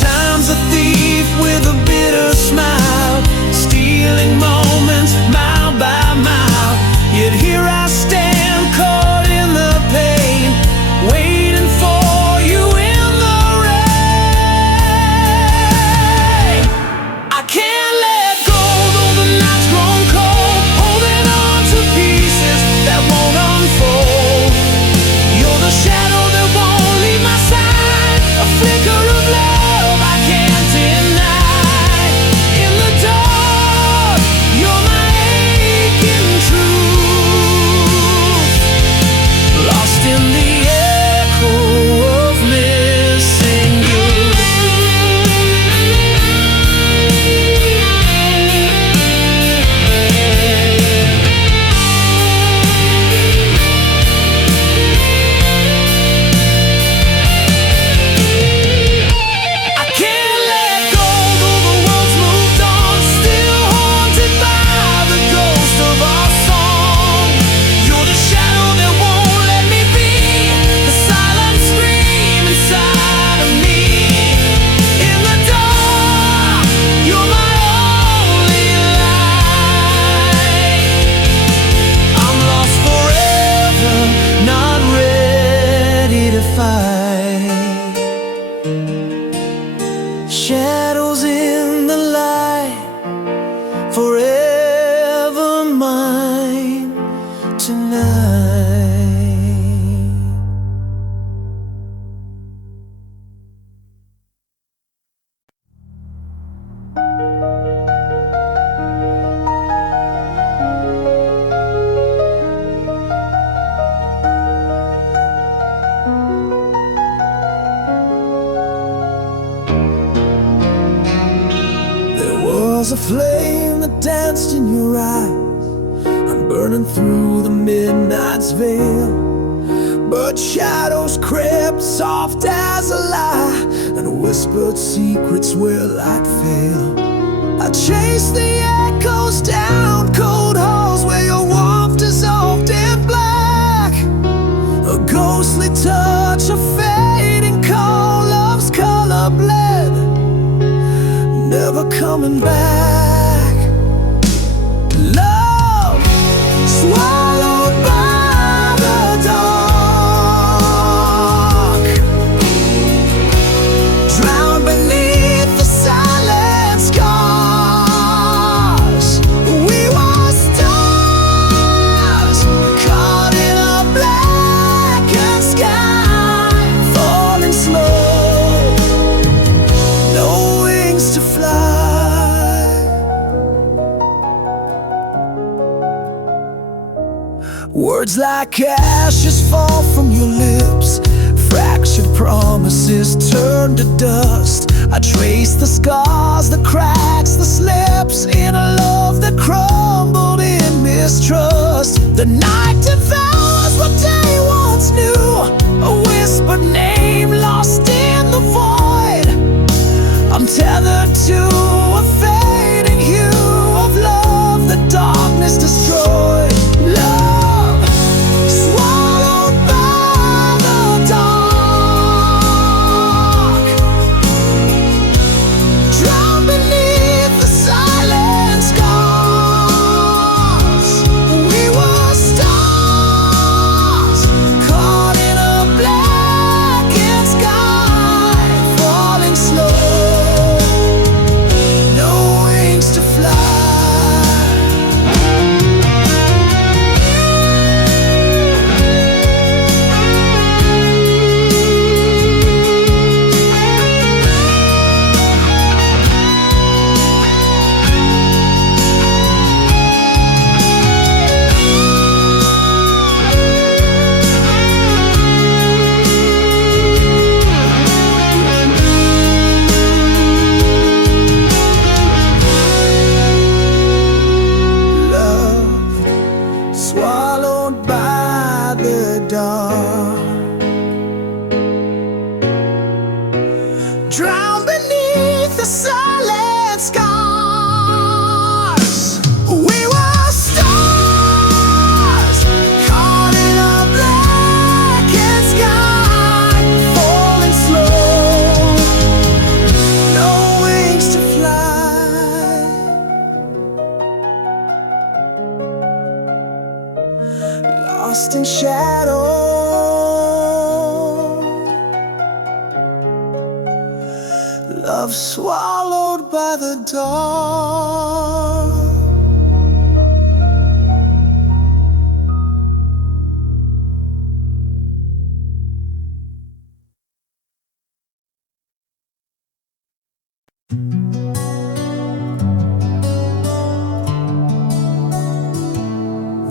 Time's a thief with a bitter smile, stealing moments mile by mile. Yet here I stand, caught in the pain, waiting for you in the rain. I can't let go, though the night's grown cold, holding on to pieces that won't unfold. You're the shadow that won't leave my side, a flicker of love I can't deny. In the dark, you're my aching truth, lost in the echo of missing you. I can't let go, though the world's moved on, still haunted by the ghost of our song. You're the shadow that won't let me be, the silent scream inside of me. In the dark, you're my only light. I'm lost forever, not ready to fight. Shadows in the light, forever mine tonight. There was a flame that danced in your eyes, I'm burning through the midnight's veil. But shadows crept soft as a lie, and whispered secrets where light failed. I chased the echoes down cold halls where your warmth dissolved in black. A ghostly touch of fading cold, love's color bled, never coming back. Love swallowed by the dark, drowned beneath the silent scars. We were stars, caught in a blackened sky, falling slow, no wings to fly. Words like ashes fall from your lips, fractured promises turn to dust. I trace the scars, the cracks, the slips in a love that crumbled in mistrust. The night devours what day once knew, a whispered name lost in the void. I'm tethered to a fading hue of love the darkness destroyed. Love swallowed by the dark, drowned beneath the silent scars. We were stars caught in a blackened sky, falling slow, no wings to fly. Swallowed by the dark, drowned beneath the silent scars. We were stars caught in a blackened sky, falling slow, no wings to fly. Lost in shadow, love swallowed by the dark.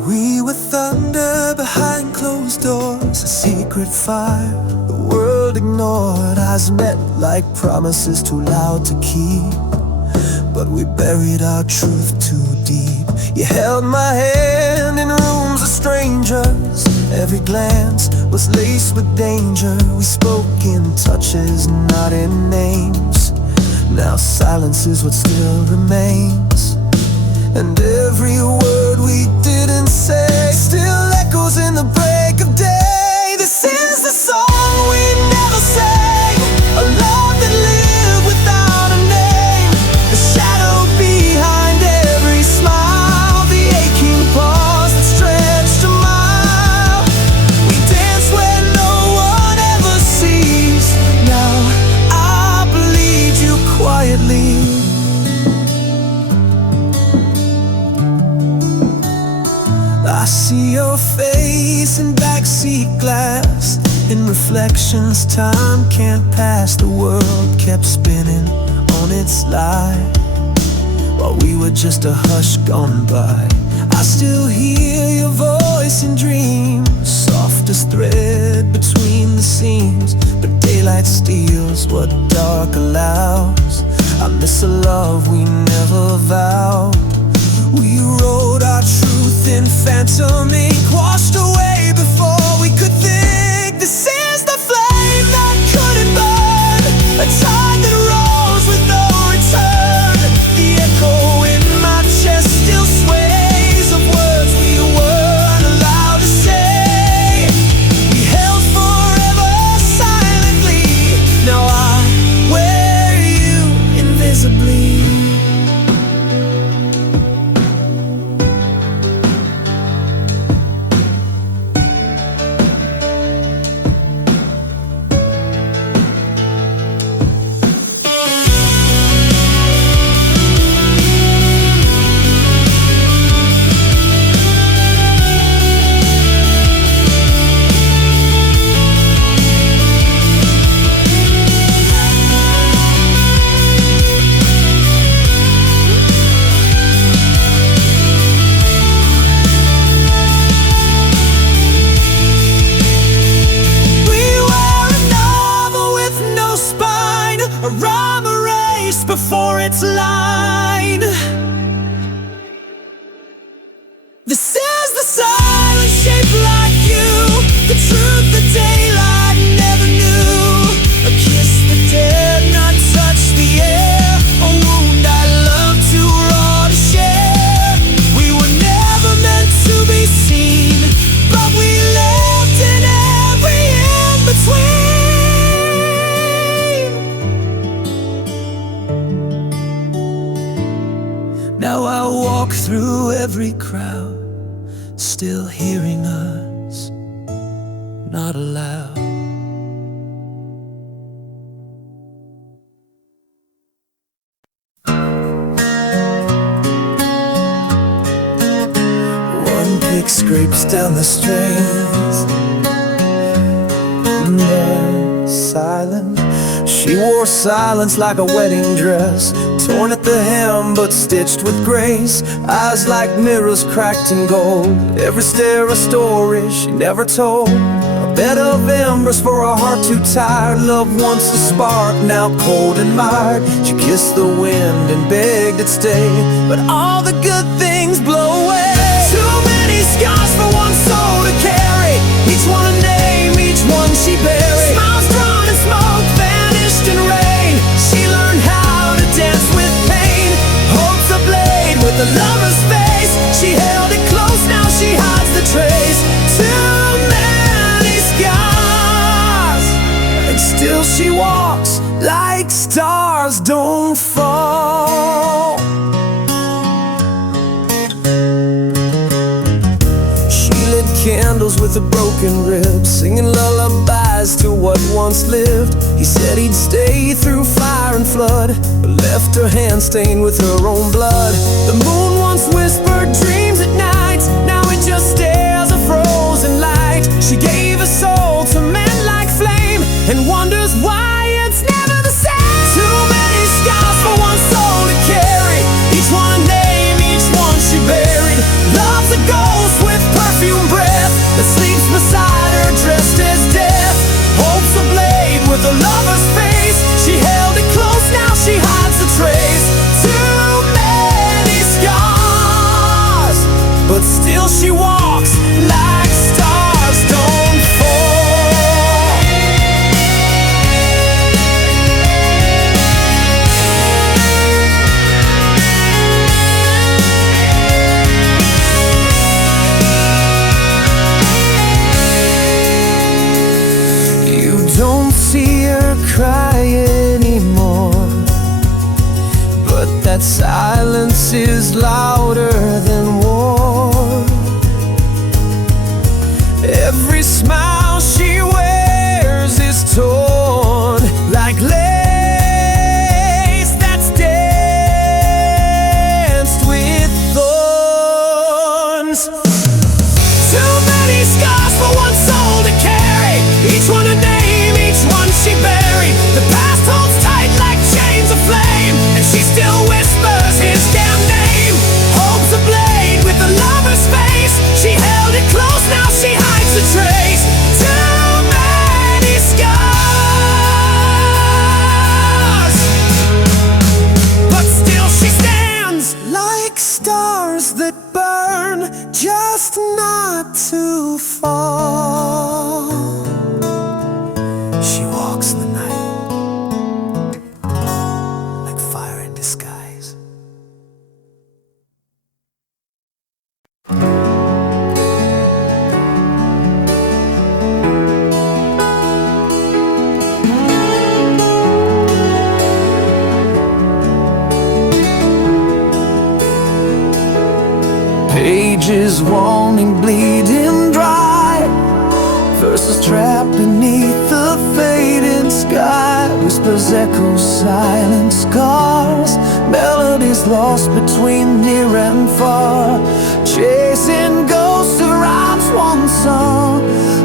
We were thunder behind closed doors, a secret fire the world ignored. Eyes met like promises too loud to keep, but we buried our truth too deep. You held my hand in rooms of strangers, every glance was laced with danger. We spoke in touches, not in names. Now silence is what still remains, and every word we didn't say still echoes in the break of day. This is the song we never sang, a love that lived without a name. The shadow behind every smile, the aching pause that stretched a mile. We dance where no one ever sees. Now I bleed you quietly. I see your face in backseat glass, in reflections time can't pass. The world kept spinning on its lie, while we were just a hush gone by. I still hear your voice in dreams, soft as thread between the seams. But daylight steals what dark allows. I miss a love we never vowed. We wrote our truth in phantom ink, washed away before we could think. This is the flame that couldn't burn, a tide that rolls with no return. The echo in my chest still sways of words we weren't allowed to say. We held forever silently, now I wear you invisibly. Now I walk through every crowd, still hearing us, not aloud. One pick scrapes down the strings, and there's silence. She wore silence like a wedding dress, torn at the hem but stitched with grace. Eyes like mirrors cracked in gold, every stare a story she never told. A bed of embers for a heart too tired. Love once a spark, now cold and mired. She kissed the wind and begged it stay, but all the good things blow away. Too many scars for one soul to carry, each one a name, each one she buried. Smiles drawn in smoke, vanished in rain. She learned how to dance with pain. Hope's a blade with a lover's face. She held it close, now she hides the trace. Too many scars, and still she walks like stars don't fall. She lit candles with a broken rib, singing lullabies to what once lived. He said he'd stay through fire and flood, but left her hand stained with her own blood. The moon once whispered dreams at night, now it just stares a frozen light. She gave her soul to men like flame, and wonders why it's never the same. Too many scars for one soul to carry, each one a name, each one she buried. Love's a ghost with perfume breath that sleeps beside her dressed as death. Hope's a blade with a lover's face. She held it close, now she hides the trace. Too many scars, but still she walks like stars don't fall. You don't see her cry anymore, but that silence is louder than war. Every smile she wears is torn like lace that's danced with thorns. Too many scars for one soul to carry, each one a name, each one she buried. The past holds tight like chains of flame, and she still whispers his damn name. Hope's a blade with a lover's face. She held it close, now she hides the trace. Too many scars, but still she stands like stars that burn, just not to fall. She walks in the night like fire in disguise. Pages wanting bleeding dry, verses trapped beneath the fading sky. Whispers echo silent scars, melodies lost between near and far. Chasing ghosts of rhymes once sung,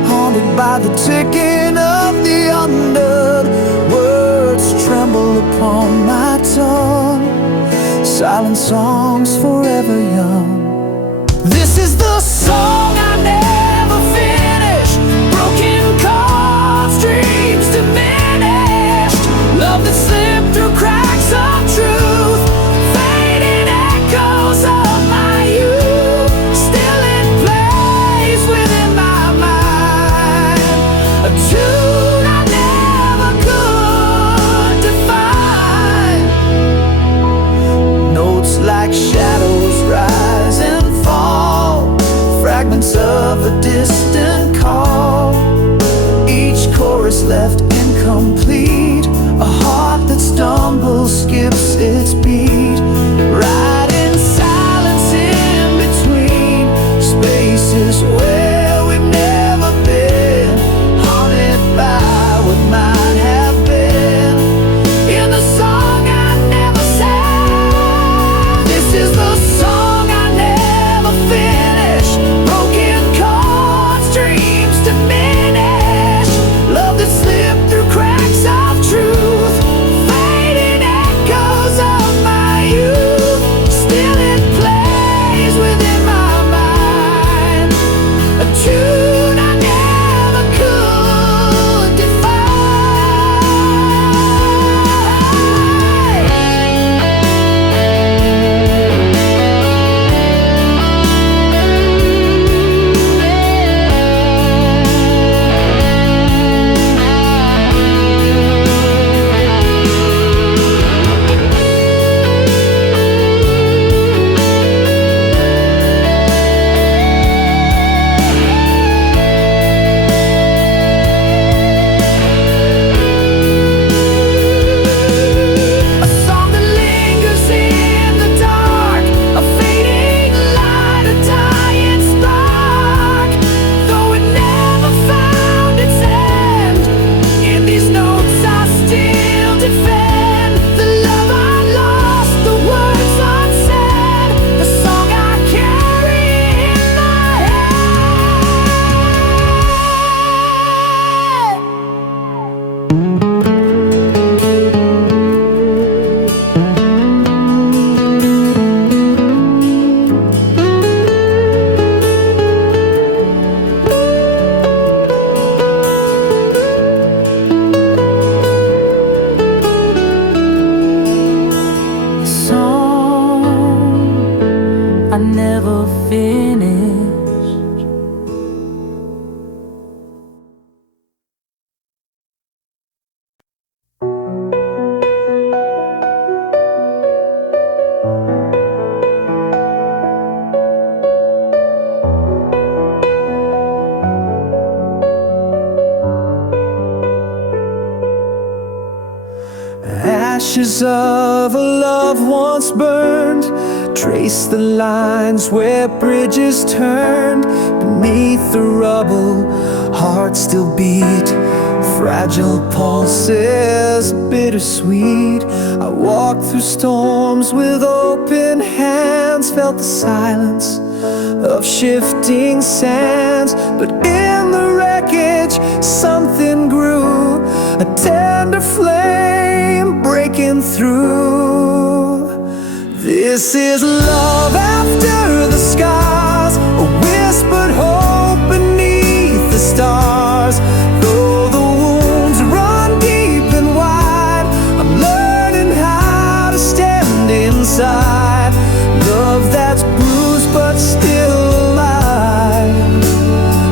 haunted by the ticking of the undead. Words tremble upon my tongue, silent songs forever young. This is the song I never finished. Broken chords, dreams diminished. Love that slipped through cracks of truth. Fading echoes of my youth, still in place within my mind. A tune I never could define. Notes like shadows rise and fall, fragments of a distant call. Each chorus left incomplete, a heart that stumbles, skips its beat. Right inside ashes of a love once burned. Trace the lines where bridges turned. Beneath the rubble, hearts still beat. Fragile pulses, bittersweet. I walked through storms with open hands. Felt the silence of shifting sands. But in the wreckage, something grew. A tender flame breaking through. This is love after the scars, a whispered hope beneath the stars. Though the wounds run deep and wide, I'm learning how to stand inside. Love that's bruised but still alive.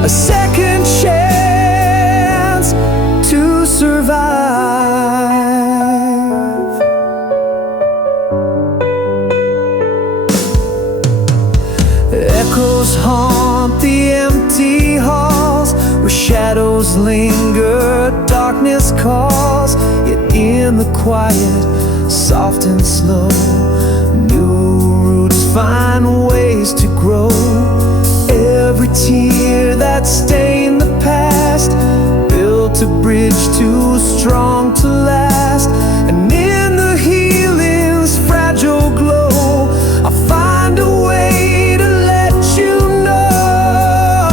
A second chance to survive. Echoes haunt the empty halls, where shadows linger, darkness calls. Yet in the quiet, soft and slow, new roots find ways to grow. Every tear that stained the past built a bridge too strong to last. And in the healing's fragile glow, I'll find a way to let you know.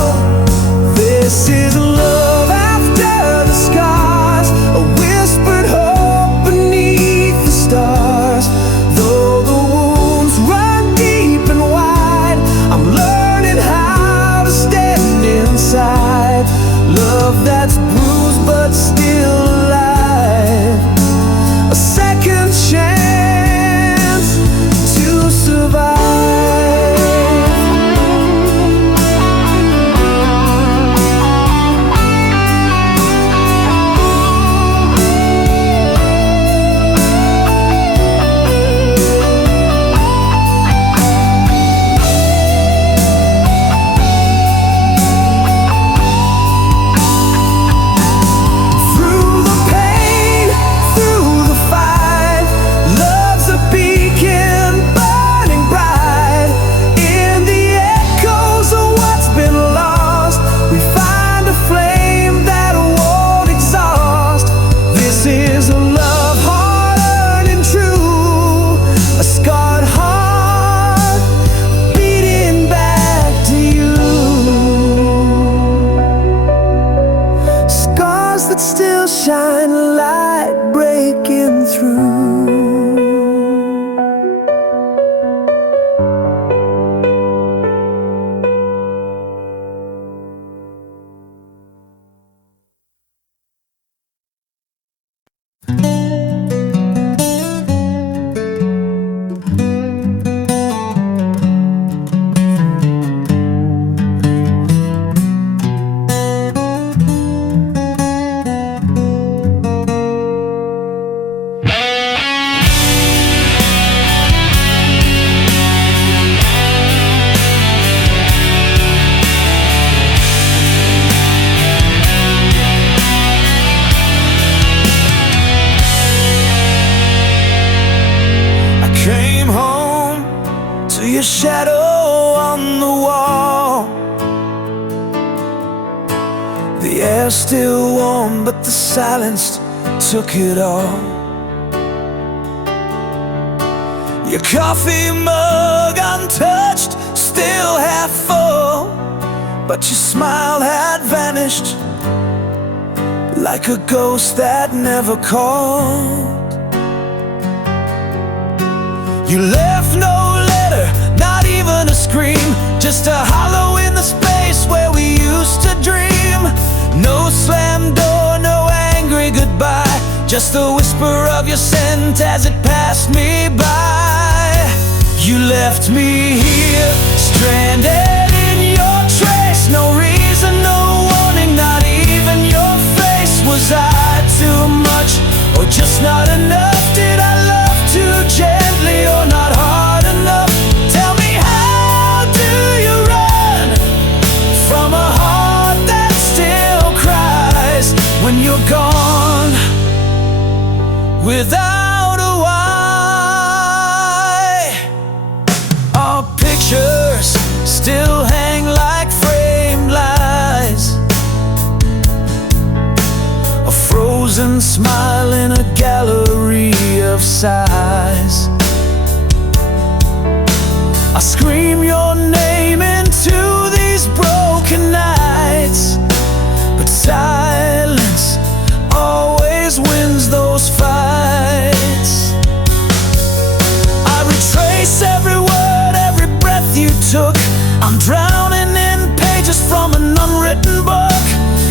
This is love after the scars, a whispered hope beneath the stars. Though the wounds run deep and wide, I'm learning how to stand inside. Love that's bruised but still alive. A second chance to survive. That still shine a light breaking through. Your shadow on the wall. The air's still warm, but the silence took it all. Your coffee mug untouched, still half full, but your smile had vanished like a ghost that never called. You left no letter, not even a scream, just a hollow in the space where we used to dream. No slam door, no angry goodbye, just the whisper of your scent as it passed me by. You left me here, stranded in your trace. No reason, no warning, not even your face. Was I too much, or just not enough? Did I love too gently, or not hard enough? Tell me, how do you run from a heart that still cries when you're gone, without a Our pictures still hang like framed lies, a frozen smile in a gallery of sighs. I scream your name into these broken nights, but silence always wins those fights. I retrace every word, every breath you took. I'm drowning in pages from an unwritten book.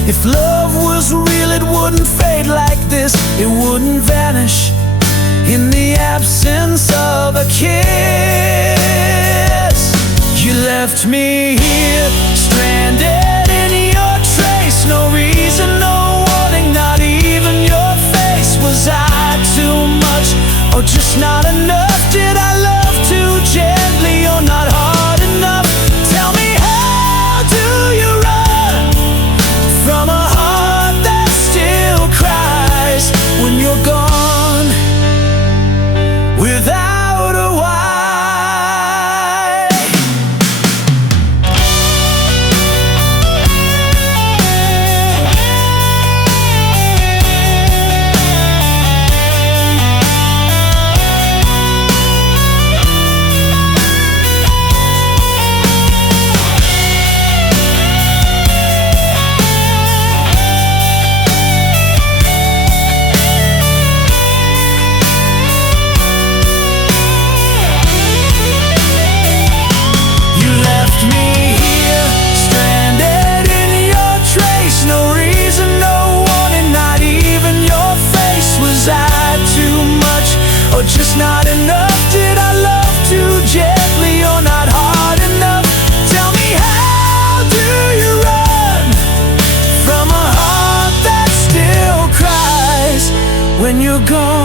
If love was real, it wouldn't fade like this. It wouldn't vanish in the absence of a kiss. You left me here, stranded in your trace. No reason, no warning, not even your face. Was I too much or just not enough? Did I love too gently or not hard enough? Tell me, how do you run from a heart that still cries when you're gone without a why? Or just not enough? Did I love too gently or not hard enough? Tell me, how do you run from a heart that still cries when you're gone?